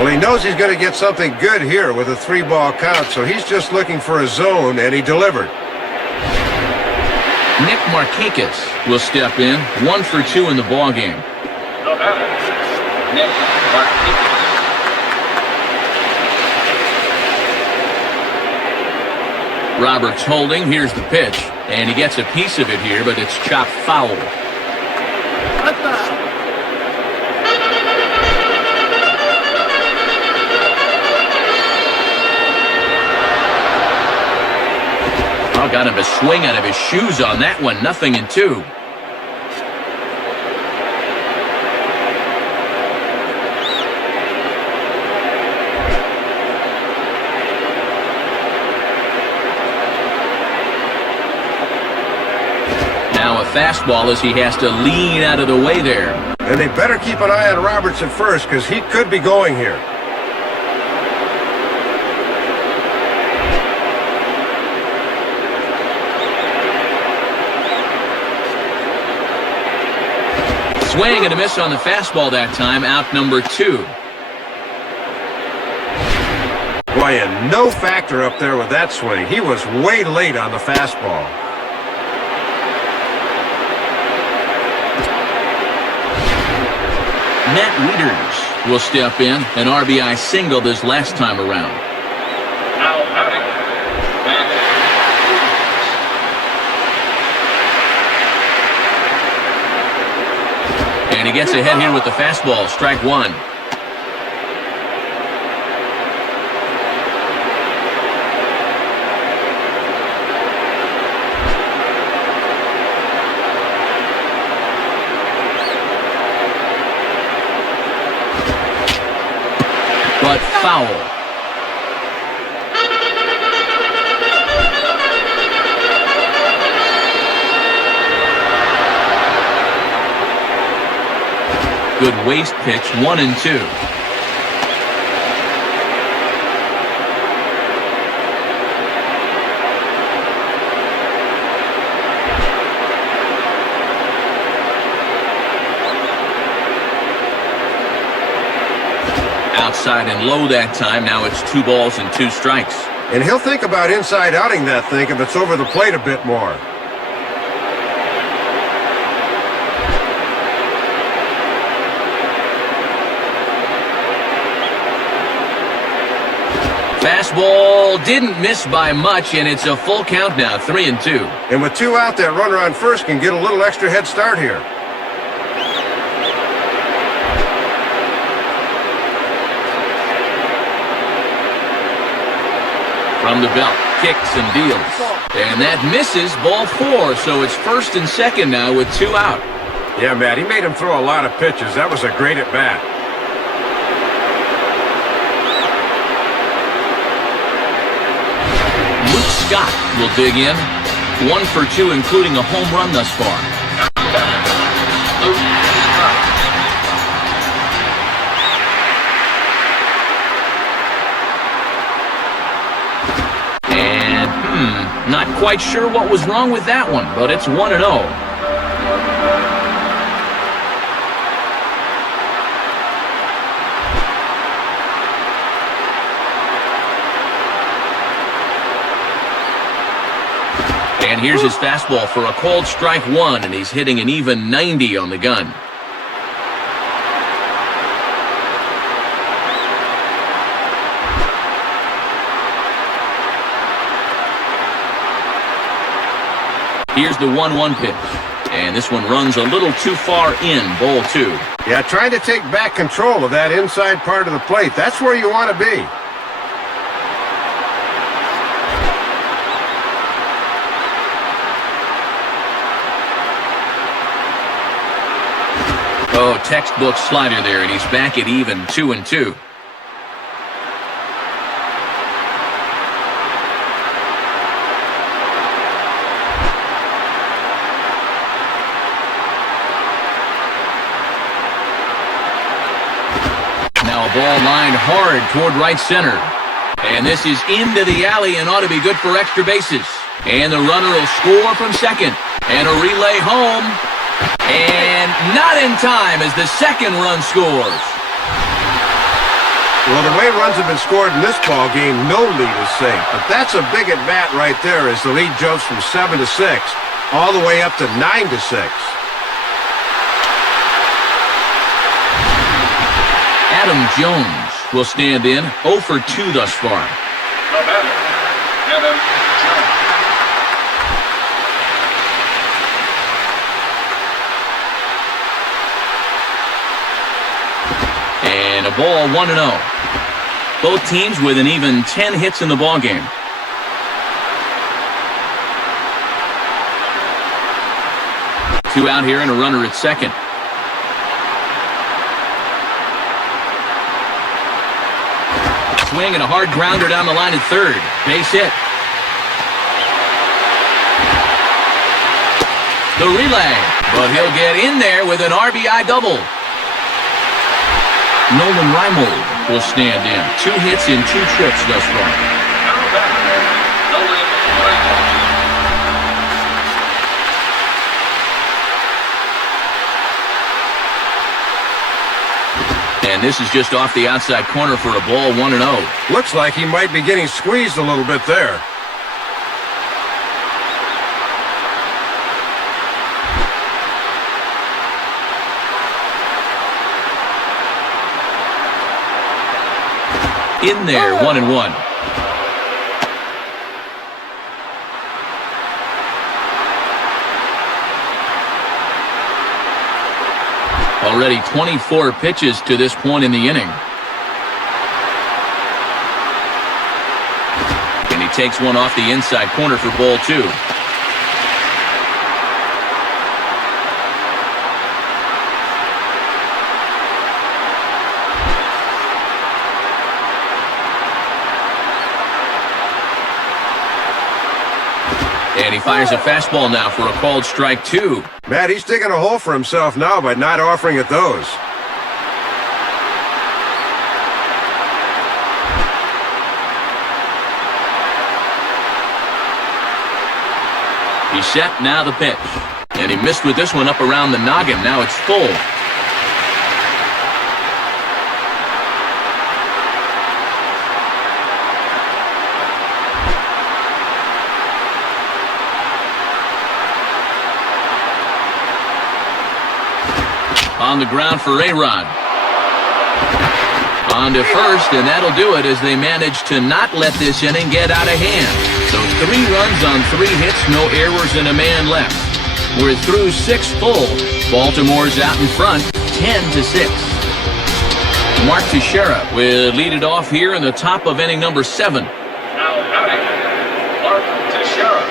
Well, he knows he's going to get something good here with a 3-ball count, so he's just looking for a zone, and he delivered. Nick Markakis will step in, 1 for 2 in the ballgame. The batter, Nick Markakis. Roberts holding. Here's the pitch. And he gets a piece of it here, but it's chopped foul. Oh, got him a swing out of his shoes on that one. 0-2. Now a fastball as he has to lean out of the way there. And they better keep an eye on Roberts at first, because he could be going here. Swing and a miss on the fastball that time, out number 2. Boy, and no factor up there with that swing. He was way late on the fastball. Matt Wieters will step in, an RBI single this last time around. Now batting, Matt And he gets ahead here with the fastball, strike 1. But foul. Good waist pitch, 1-2. Outside and low that time. Now it's 2 balls and 2 strikes. And he'll think about inside outing that thing if it's over the plate a bit more. Fastball didn't miss by much, and it's a full count now, 3-2. And with 2 out, that runner on first can get a little extra head start here. From the belt, kicks and deals. And that misses, ball 4, so it's first and second now with 2 out. Yeah, Matt, he made him throw a lot of pitches. That was a great at-bat. Luke Scott will dig in. 1 for 2, including a home run thus far. And, not quite sure what was wrong with that one, but it's 1-0. And here's his fastball for a called strike 1, and he's hitting an even 90 on the gun. Here's the 1-1 pitch. And this one runs a little too far in, ball 2. Yeah, trying to take back control of that inside part of the plate. That's where you want to be. Oh, textbook slider there, and he's back at even, 2-2. Now a ball lined hard toward right center. And this is into the alley and ought to be good for extra bases. And the runner will score from second. And a relay home. And not in time as the second run scores. Well, the way runs have been scored in this ball game, no lead is safe. But that's a big at-bat right there as the lead jumps from 7 to 6, all the way up to 9 to 6. Adam Jones will stand in 0 for 2 thus far. The batter, Adam Jones. And a ball 1-0. Both teams with an even 10 hits in the ballgame. Two out here and a runner at second. Swing and a hard grounder down the line at third. Base hit. The relay, but he'll get in there with an RBI double. Nolan Reimold will stand in. 2 hits in 2 trips thus far. Nolan Reimold. And this is just off the outside corner for a ball 1-0. Looks like he might be getting squeezed a little bit there. In there, 1-1. Already 24 pitches to this point in the inning. And he takes one off the inside corner for ball 2. And he fires a fastball now for a called strike 2. Matt, he's digging a hole for himself now by not offering it those. He's set, now the pitch. And he missed with this one up around the noggin. Now it's full. On the ground for A-Rod. On to first, and that'll do it as they manage to not let this inning get out of hand. So 3 runs on 3 hits, no errors, and a man left. We're through 6 full. Baltimore's out in front, 10-6. Mark Teixeira will lead it off here in the top of inning number 7. Now batting, Mark Teixeira.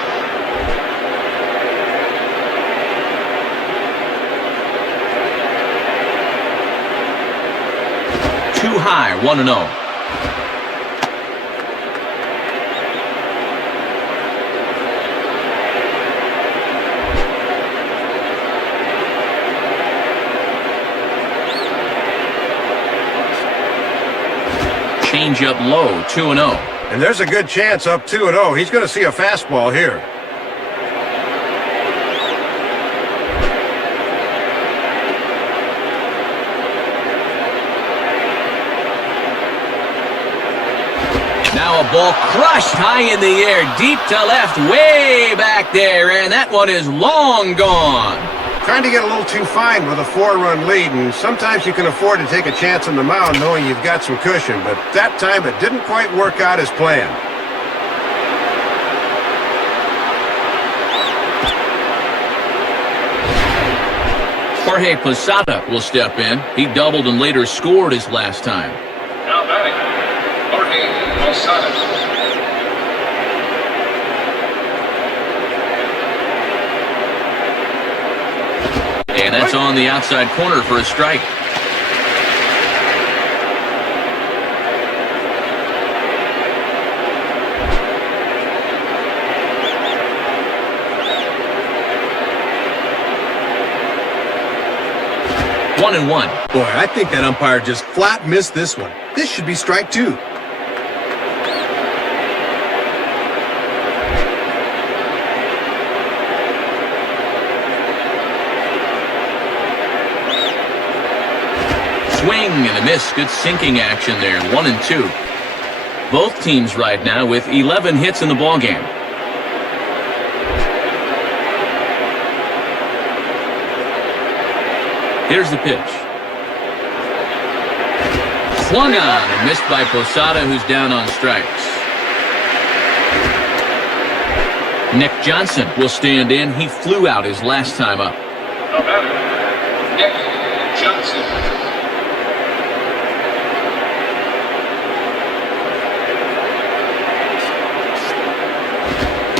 Too high, 1-0. Change up low, 2-0. And there's a good chance up 2-0. He's going to see a fastball here. Now a ball crushed high in the air, deep to left, way back there, and that one is long gone. Trying to get a little too fine with a 4-run lead, and sometimes you can afford to take a chance on the mound knowing you've got some cushion, but that time it didn't quite work out as planned. Jorge Posada will step in. He doubled and later scored his last time. Now batting, Jorge Posada. And that's on the outside corner for a strike. One and one. Boy, I think that umpire just flat missed this one. This should be strike 2. Swing and a miss. Good sinking action there. 1-2. Both teams right now with 11 hits in the ballgame. Here's the pitch. Swung on and missed by Posada, who's down on strikes. Nick Johnson will stand in. He flew out his last time up. The batter, Nick Johnson.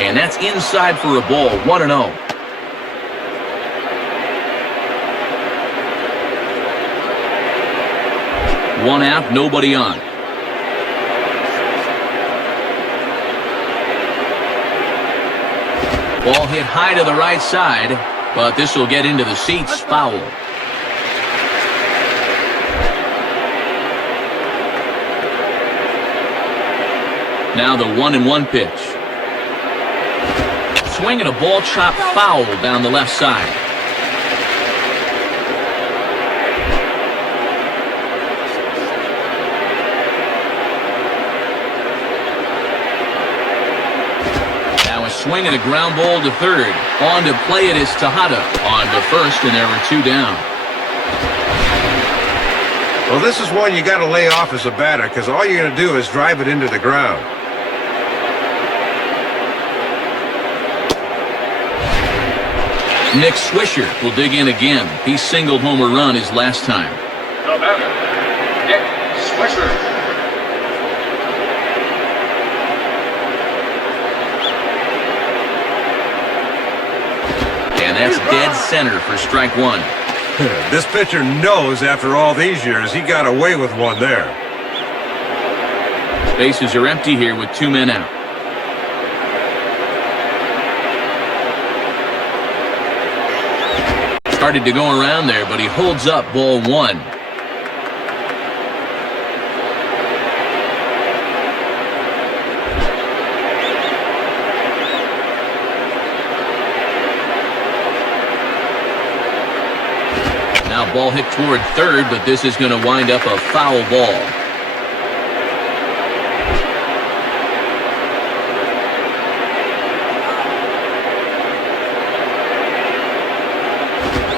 And that's inside for a ball. 1-0. One out, nobody on. Ball hit high to the right side, but this will get into the seats. Foul. Now the 1-1 pitch. Swinging a ball chopped foul down the left side. Swing and a ground ball to third. On to play it is Tejada. On to first, and there were two down. Well, this is one you got to lay off as a batter because all you're going to do is drive it into the ground. Nick Swisher will dig in again. He singled home a run his last time. The batter, Nick Swisher. And that's dead center for strike one. This pitcher knows after all these years he got away with one there. Bases are empty here with two men out. Started to go around there, but he holds up ball one. Now ball hit toward third, but this is going to wind up a foul ball.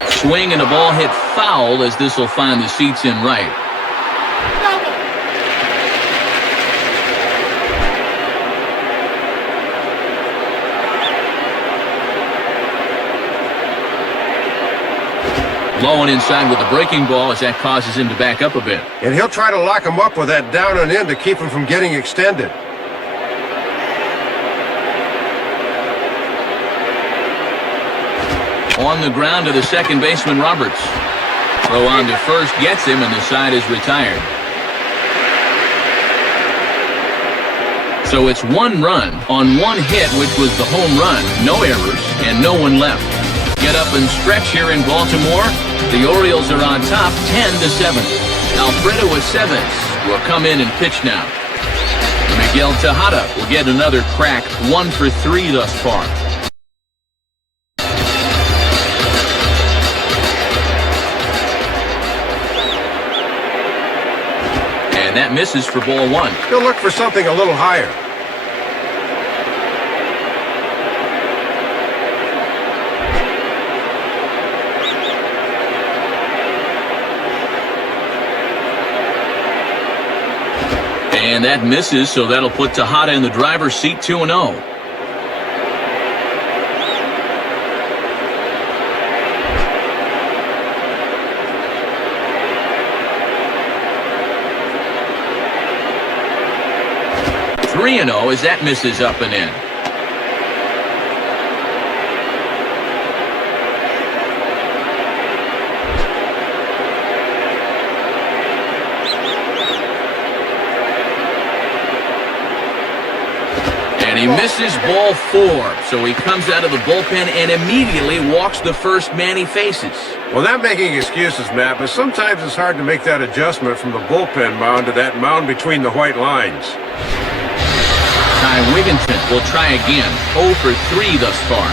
Swing and a ball hit foul as this will find the seats in right. Low and inside with the breaking ball as that causes him to back up a bit. And he'll try to lock him up with that down and in to keep him from getting extended. On the ground to the second baseman, Roberts. Throw on to first gets him, and the side is retired. So it's one run on one hit, which was the home run. No errors, and no one left. Get up and stretch here in Baltimore. The Orioles are on top 10-7. Alfredo Aceves will come in and pitch now. Miguel Tejada will get another crack, 1 for 3 thus far. And that misses for ball one. He'll look for something a little higher. And that misses, so that'll put Tejada in the driver's seat 2-0. (3-0) as that misses up and in. And he misses ball 4, so he comes out of the bullpen and immediately walks the first man he faces. Well, not making excuses, Matt, but sometimes it's hard to make that adjustment from the bullpen mound to that mound between the white lines. Ty Wigginton will try again. 0 for 3 thus far.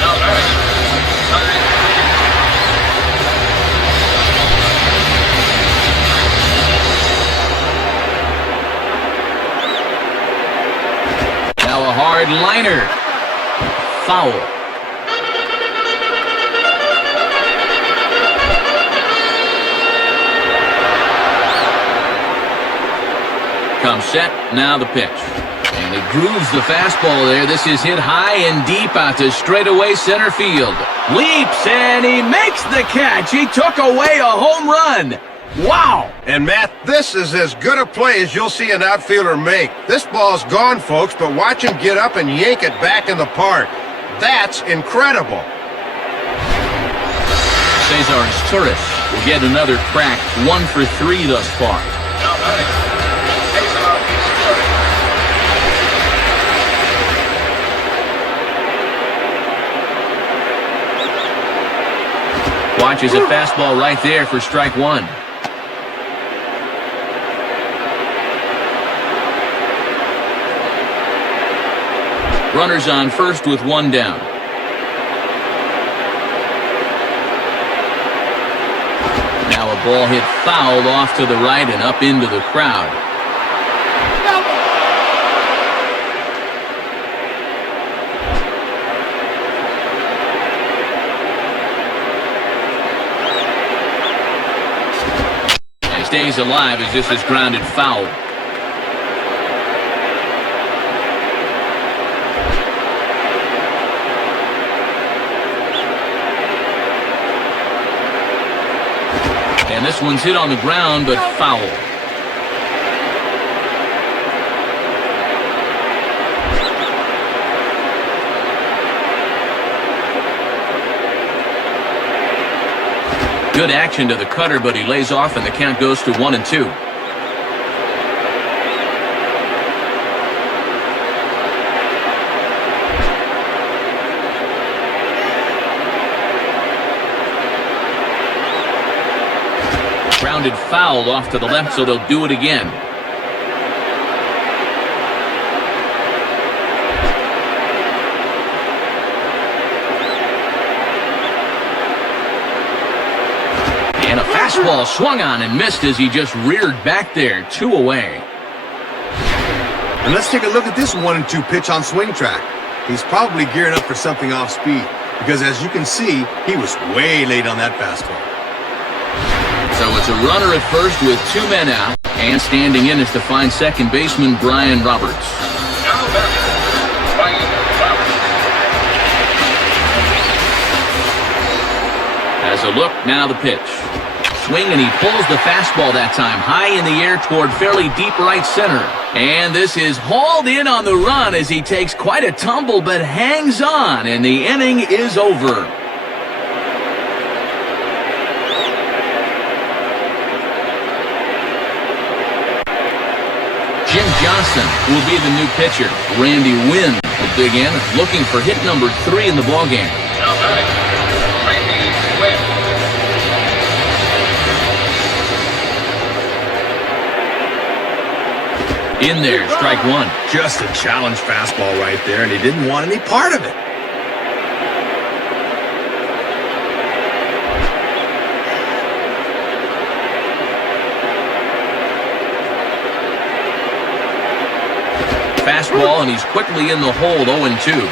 Now batting, Ty Wigginton. hard liner. Foul. Comes set, now the pitch. And he grooves the fastball there. This is hit high and deep out to straightaway center field. Leaps, and he makes the catch. He took away a home run. Wow! And Matt, this is as good a play as you'll see an outfielder make. This ball's gone, folks, but watch him get up and yank it back in the park. That's incredible. Cesar Torres will get another crack, 1 for 3 thus far. Now batting, Cesar Torres. Watches a fastball right there for strike 1. Runners on first with 1 down. Now a ball hit foul off to the right and up into the crowd. And stays alive as this is grounded foul. And this one's hit on the ground, but foul. Good action to the cutter, but he lays off, and the count goes to 1-2. Grounded foul off to the left, so they'll do it again. And a fastball swung on and missed as he just reared back there, 2 away. And let's take a look at this 1-2 pitch on swing track. He's probably gearing up for something off speed, because as you can see, he was way late on that fastball. So it's a runner at first with 2 men out, and standing in is to find second baseman Brian Roberts. Now batting, Brian Roberts. As a look, now the pitch. Swing, and he pulls the fastball that time high in the air toward fairly deep right center. And this is hauled in on the run as he takes quite a tumble but hangs on, and the inning is over. Jim Johnson will be the new pitcher. Randy Wynn will dig in, looking for hit number 3 in the ballgame. Now batting, Randy Wynn. In there, strike 1. Just a challenge fastball right there, and he didn't want any part of it. Fastball, and he's quickly in the hold, 0-2.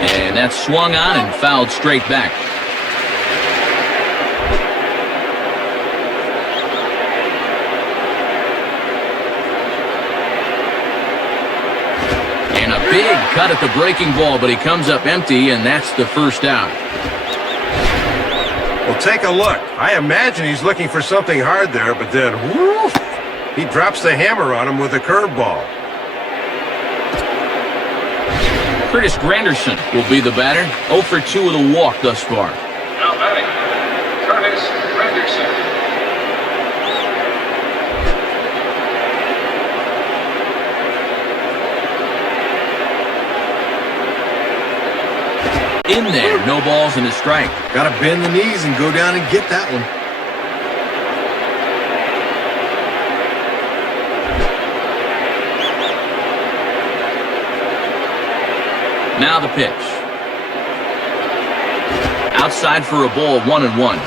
And that's swung on and fouled straight back. Big cut at the breaking ball, but he comes up empty, and that's the first out. Well, take a look. I imagine he's looking for something hard there, but then, woof, he drops the hammer on him with a curveball. Curtis Granderson will be the batter, 0 for 2 with a walk thus far. Now batting, Curtis Granderson. In there, no balls and a strike. Got to bend the knees and go down and get that one. Now the pitch. Outside for a ball, 1-1.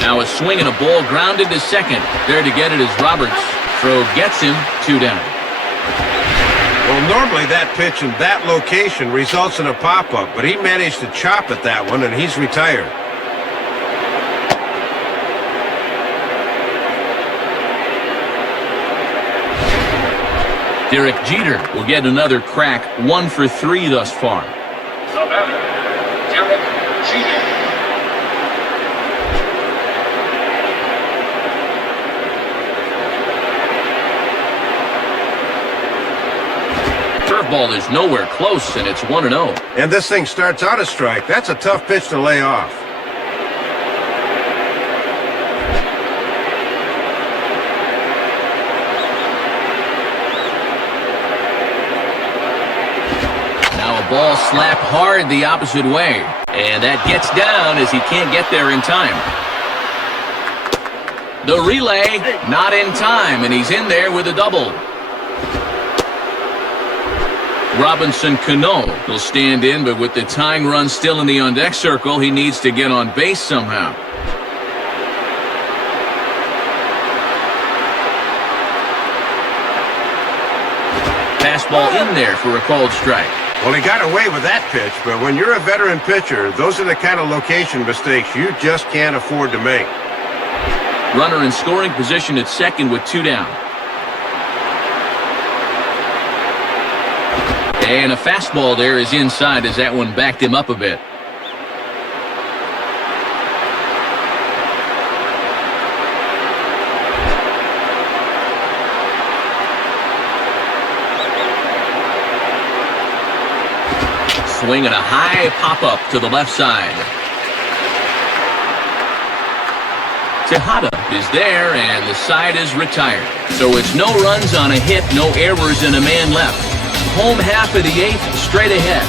Now a swing and a ball grounded to second. There to get it is Roberts. Throw gets him, 2 down. Well, normally that pitch in that location results in a pop-up, but he managed to chop at that one, and he's retired. Derek Jeter will get another crack, 1 for 3 thus far. The batter, Derek Jeter. Curveball is nowhere close, and it's 1-0. And this thing starts out a strike. That's a tough pitch to lay off. Now a ball slapped hard the opposite way. And that gets down as he can't get there in time. The relay, not in time, and he's in there with a double. Robinson Cano will stand in, but with the tying run still in the on-deck circle, he needs to get on base somehow. Fastball in there for a called strike. Well, he got away with that pitch, but when you're a veteran pitcher, those are the kind of location mistakes you just can't afford to make. Runner in scoring position at second with 2 down. And a fastball there is inside as that one backed him up a bit. Swing and a high pop-up to the left side. Tejada is there, and the side is retired. So it's no runs on a hit, no errors, and a man left. Home half of the 8th, straight ahead.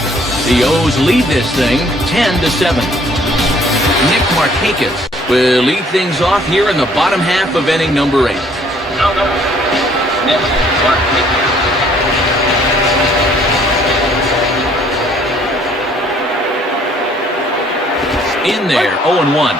The O's lead this thing 10-7. Nick Markakis will lead things off here in the bottom half of inning number 8. Now number Nick Markakis. In there, 0-1.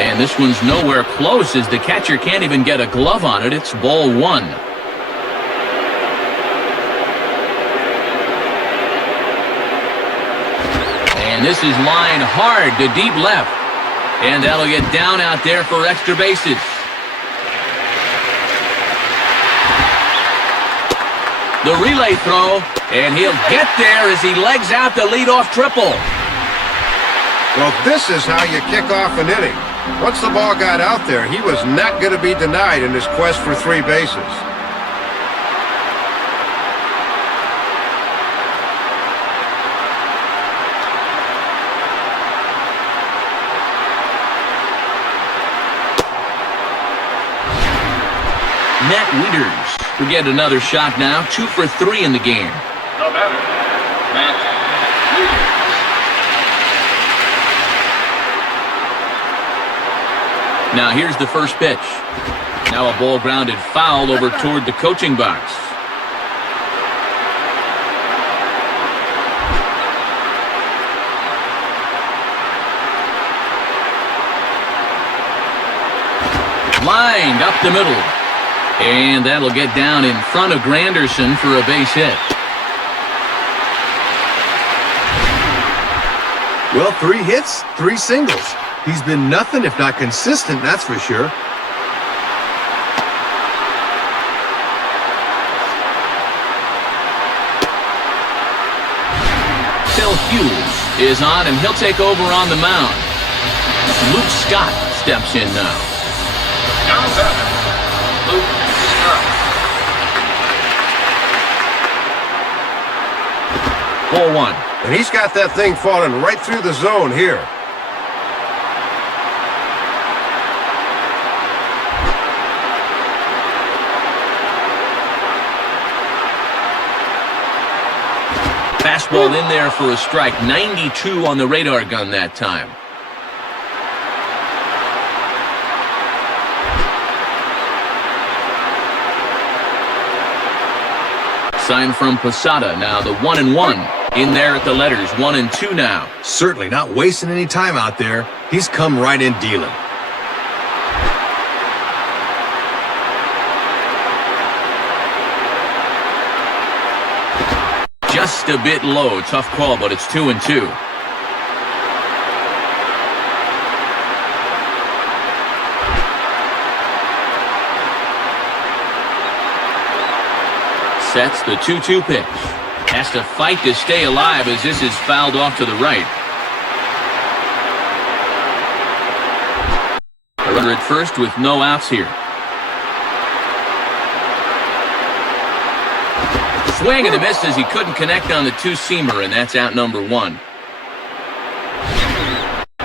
And this one's nowhere close as the catcher can't even get a glove on it. It's ball 1. And this is lined hard to deep left. And that'll get down out there for extra bases. The relay throw, and he'll get there as he legs out the leadoff triple. Well, this is how you kick off an inning. Once the ball got out there, he was not going to be denied in his quest for 3 bases. Matt Wieters will get another shot now, 2 for 3 in the game. The batter, Matt Wieters. Now here's the first pitch. Now a ball grounded foul over toward the coaching box. Lined up the middle. And that'll get down in front of Granderson for a base hit. Well, 3 hits, 3 singles. He's been nothing if not consistent, that's for sure. Phil Hughes is on, and he'll take over on the mound. Luke Scott steps in now. Now batter, Luke Scott. Ball 1. And he's got that thing falling right through the zone here. Fastball in there for a strike. 92 on the radar gun that time. Sign from Posada. Now the 1-1 in there at the letters. 1-2 now. Certainly not wasting any time out there. He's come right in dealing. Just a bit low. Tough call, but it's 2-2. Sets the 2-2 pitch. Has to fight to stay alive as this is fouled off to the right. A runner at first with no outs here. Swing and a miss as he couldn't connect on the two-seamer, and that's out number 1.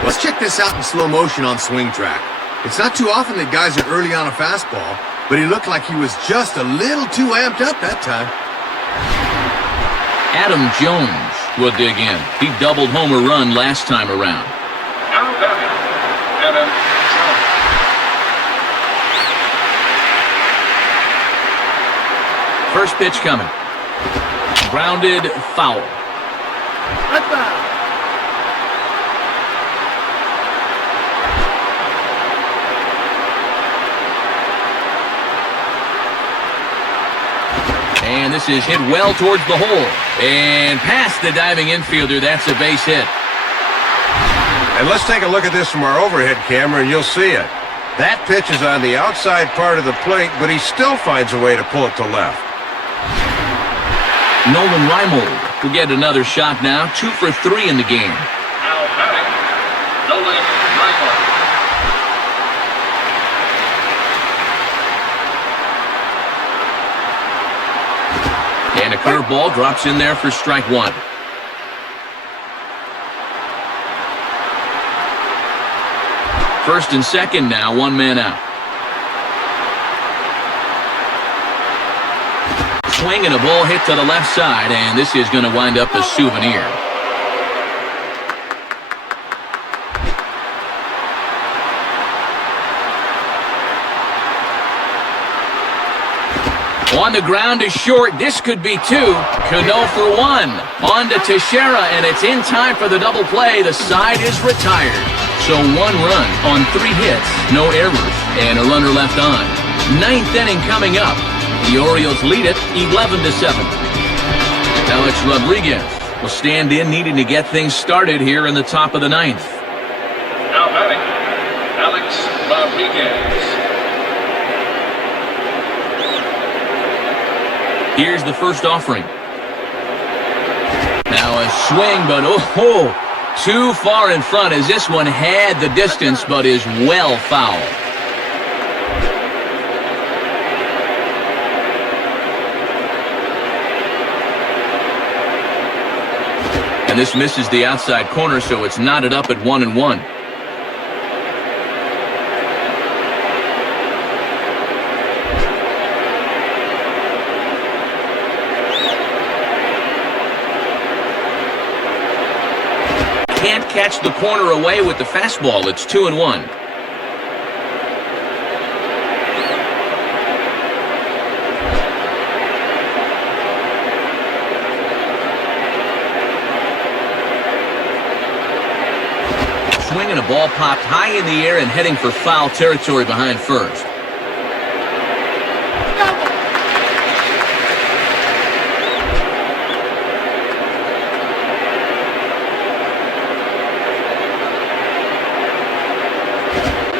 Let's check this out in slow motion on Swing Track. It's not too often that guys are early on a fastball, but he looked like he was just a little too amped up that time. Adam Jones will dig in. He doubled home a run last time around. Now batting, Adam Jones. First pitch coming. Grounded foul. And this is hit well towards the hole. And past the diving infielder, that's a base hit. And let's take a look at this from our overhead camera, and you'll see it. That pitch is on the outside part of the plate, but he still finds a way to pull it to left. Nolan Reimold will get another shot now. 2 for 3 in the game. Now batting, Nolan Reimold. And a curveball drops in there for strike 1. First and second now, 1 man out. Swing and a ball hit to the left side, and this is going to wind up a souvenir. On the ground is short. This could be 2. Cano for 1. On to Teixeira, and it's in time for the double play. The side is retired. So 1 run on 3 hits, no errors, and a runner left on. 9th inning coming up. The Orioles lead it 11-7. Alex Rodriguez will stand in, needing to get things started here in the top of the 9th. Now batting, Alex Rodriguez. Here's the first offering. Now a swing, but too far in front as this one had the distance, but is well foul. And this misses the outside corner, so it's knotted up at 1-1. Can't catch the corner away with the fastball. It's 2-1. Swinging, a ball popped high in the air and heading for foul territory behind first.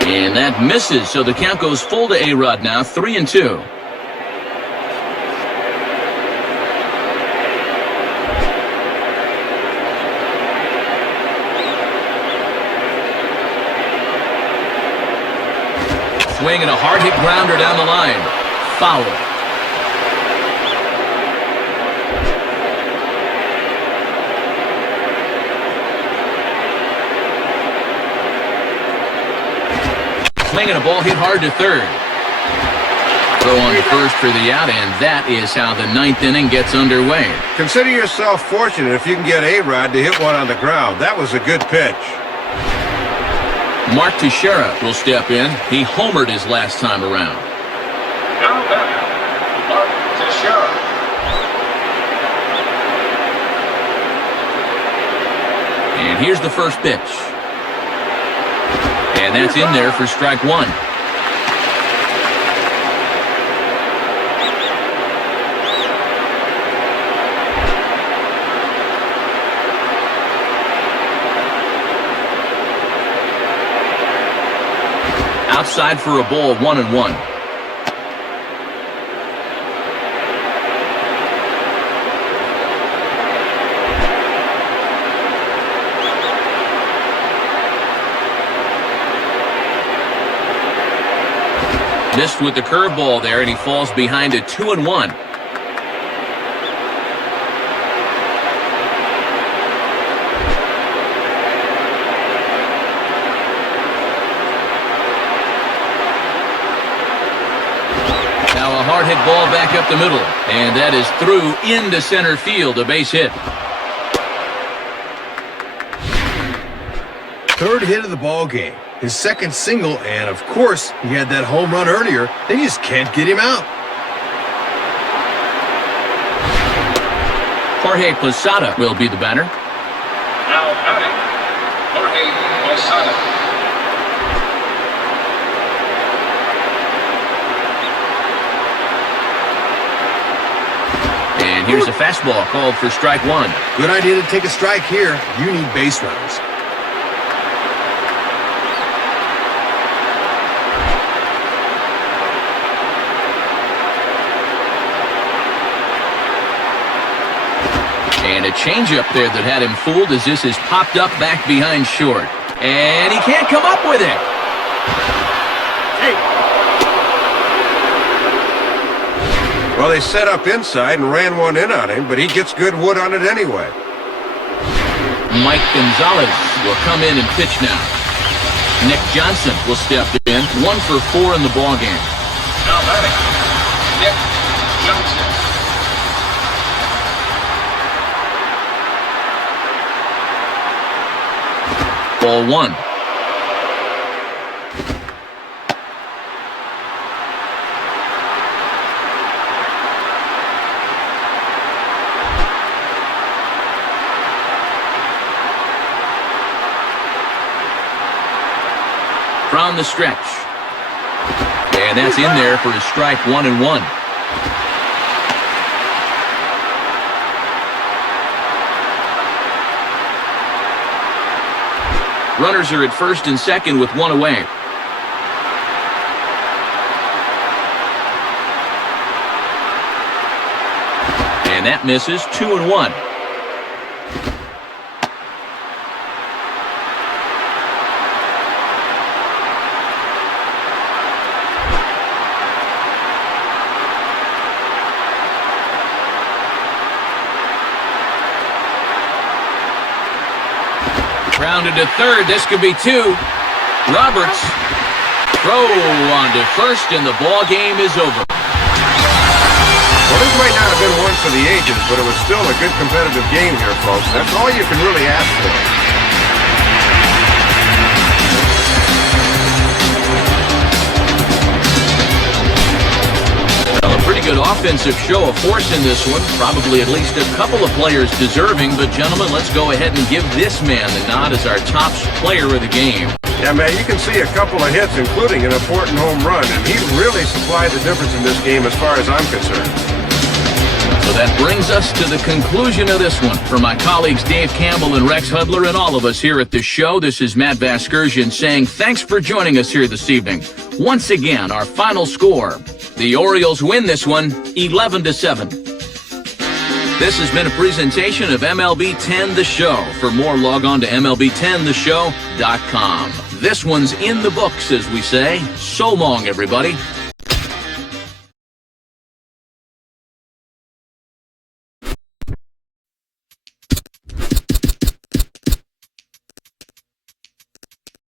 And that misses, so the count goes full to A-Rod now, 3-2. Swinging a hard hit grounder down the line. Foul. swing and a ball hit hard to third. Throw on to first for the out, and that is how the ninth inning gets underway. Consider yourself fortunate if you can get A-Rod to hit one on the ground. That was a good pitch. Mark Teixeira will step in. He homered his last time around. Now batting, Mark Teixeira. And here's the first pitch. And that's in there for strike one. Outside for a ball, 1-1. Missed with the curveball there, and he falls behind at 2-1. Now a hard hit ball back up the middle, and that is through into center field, a base hit. Third hit of the ball game. His second single, and of course, he had that home run earlier. They just can't get him out. Jorge Posada will be the batter. Now batting, Jorge Posada. And here's a fastball called for strike one. Good idea to take a strike here. You need base runners. And a changeup there that had him fooled as this is popped up back behind short. And he can't come up with it. Well, they set up inside and ran one in on him, but he gets good wood on it anyway. Mike Gonzalez will come in and pitch now. Nick Johnson will step in, 1 for 4 in the ballgame. Now batting, Nick Johnson. Ball one. From the stretch. And that's in there for a strike, 1-1. Runners are at first and second with one away. And that misses, 2-1. Rounded to third. This could be 2. Roberts throw on to first, and the ball game is over. Well, this might not have been one for the ages, but it was still a good competitive game here, folks. That's all you can really ask for. Well, a pretty good offensive show of force in this one. Probably at least a couple of players deserving. But, gentlemen, let's go ahead and give this man the nod as our top player of the game. Yeah, man, you can see a couple of hits, including an important home run, and he really supplied the difference in this game as far as I'm concerned. So that brings us to the conclusion of this one. For my colleagues Dave Campbell and Rex Hudler and all of us here at the show, this is Matt Vasgersian saying thanks for joining us here this evening. Once again, our final score. The Orioles win this one, 11-7. This has been a presentation of MLB 10 The Show. For more, log on to MLB10theshow.com. This one's in the books, as we say. So long, everybody.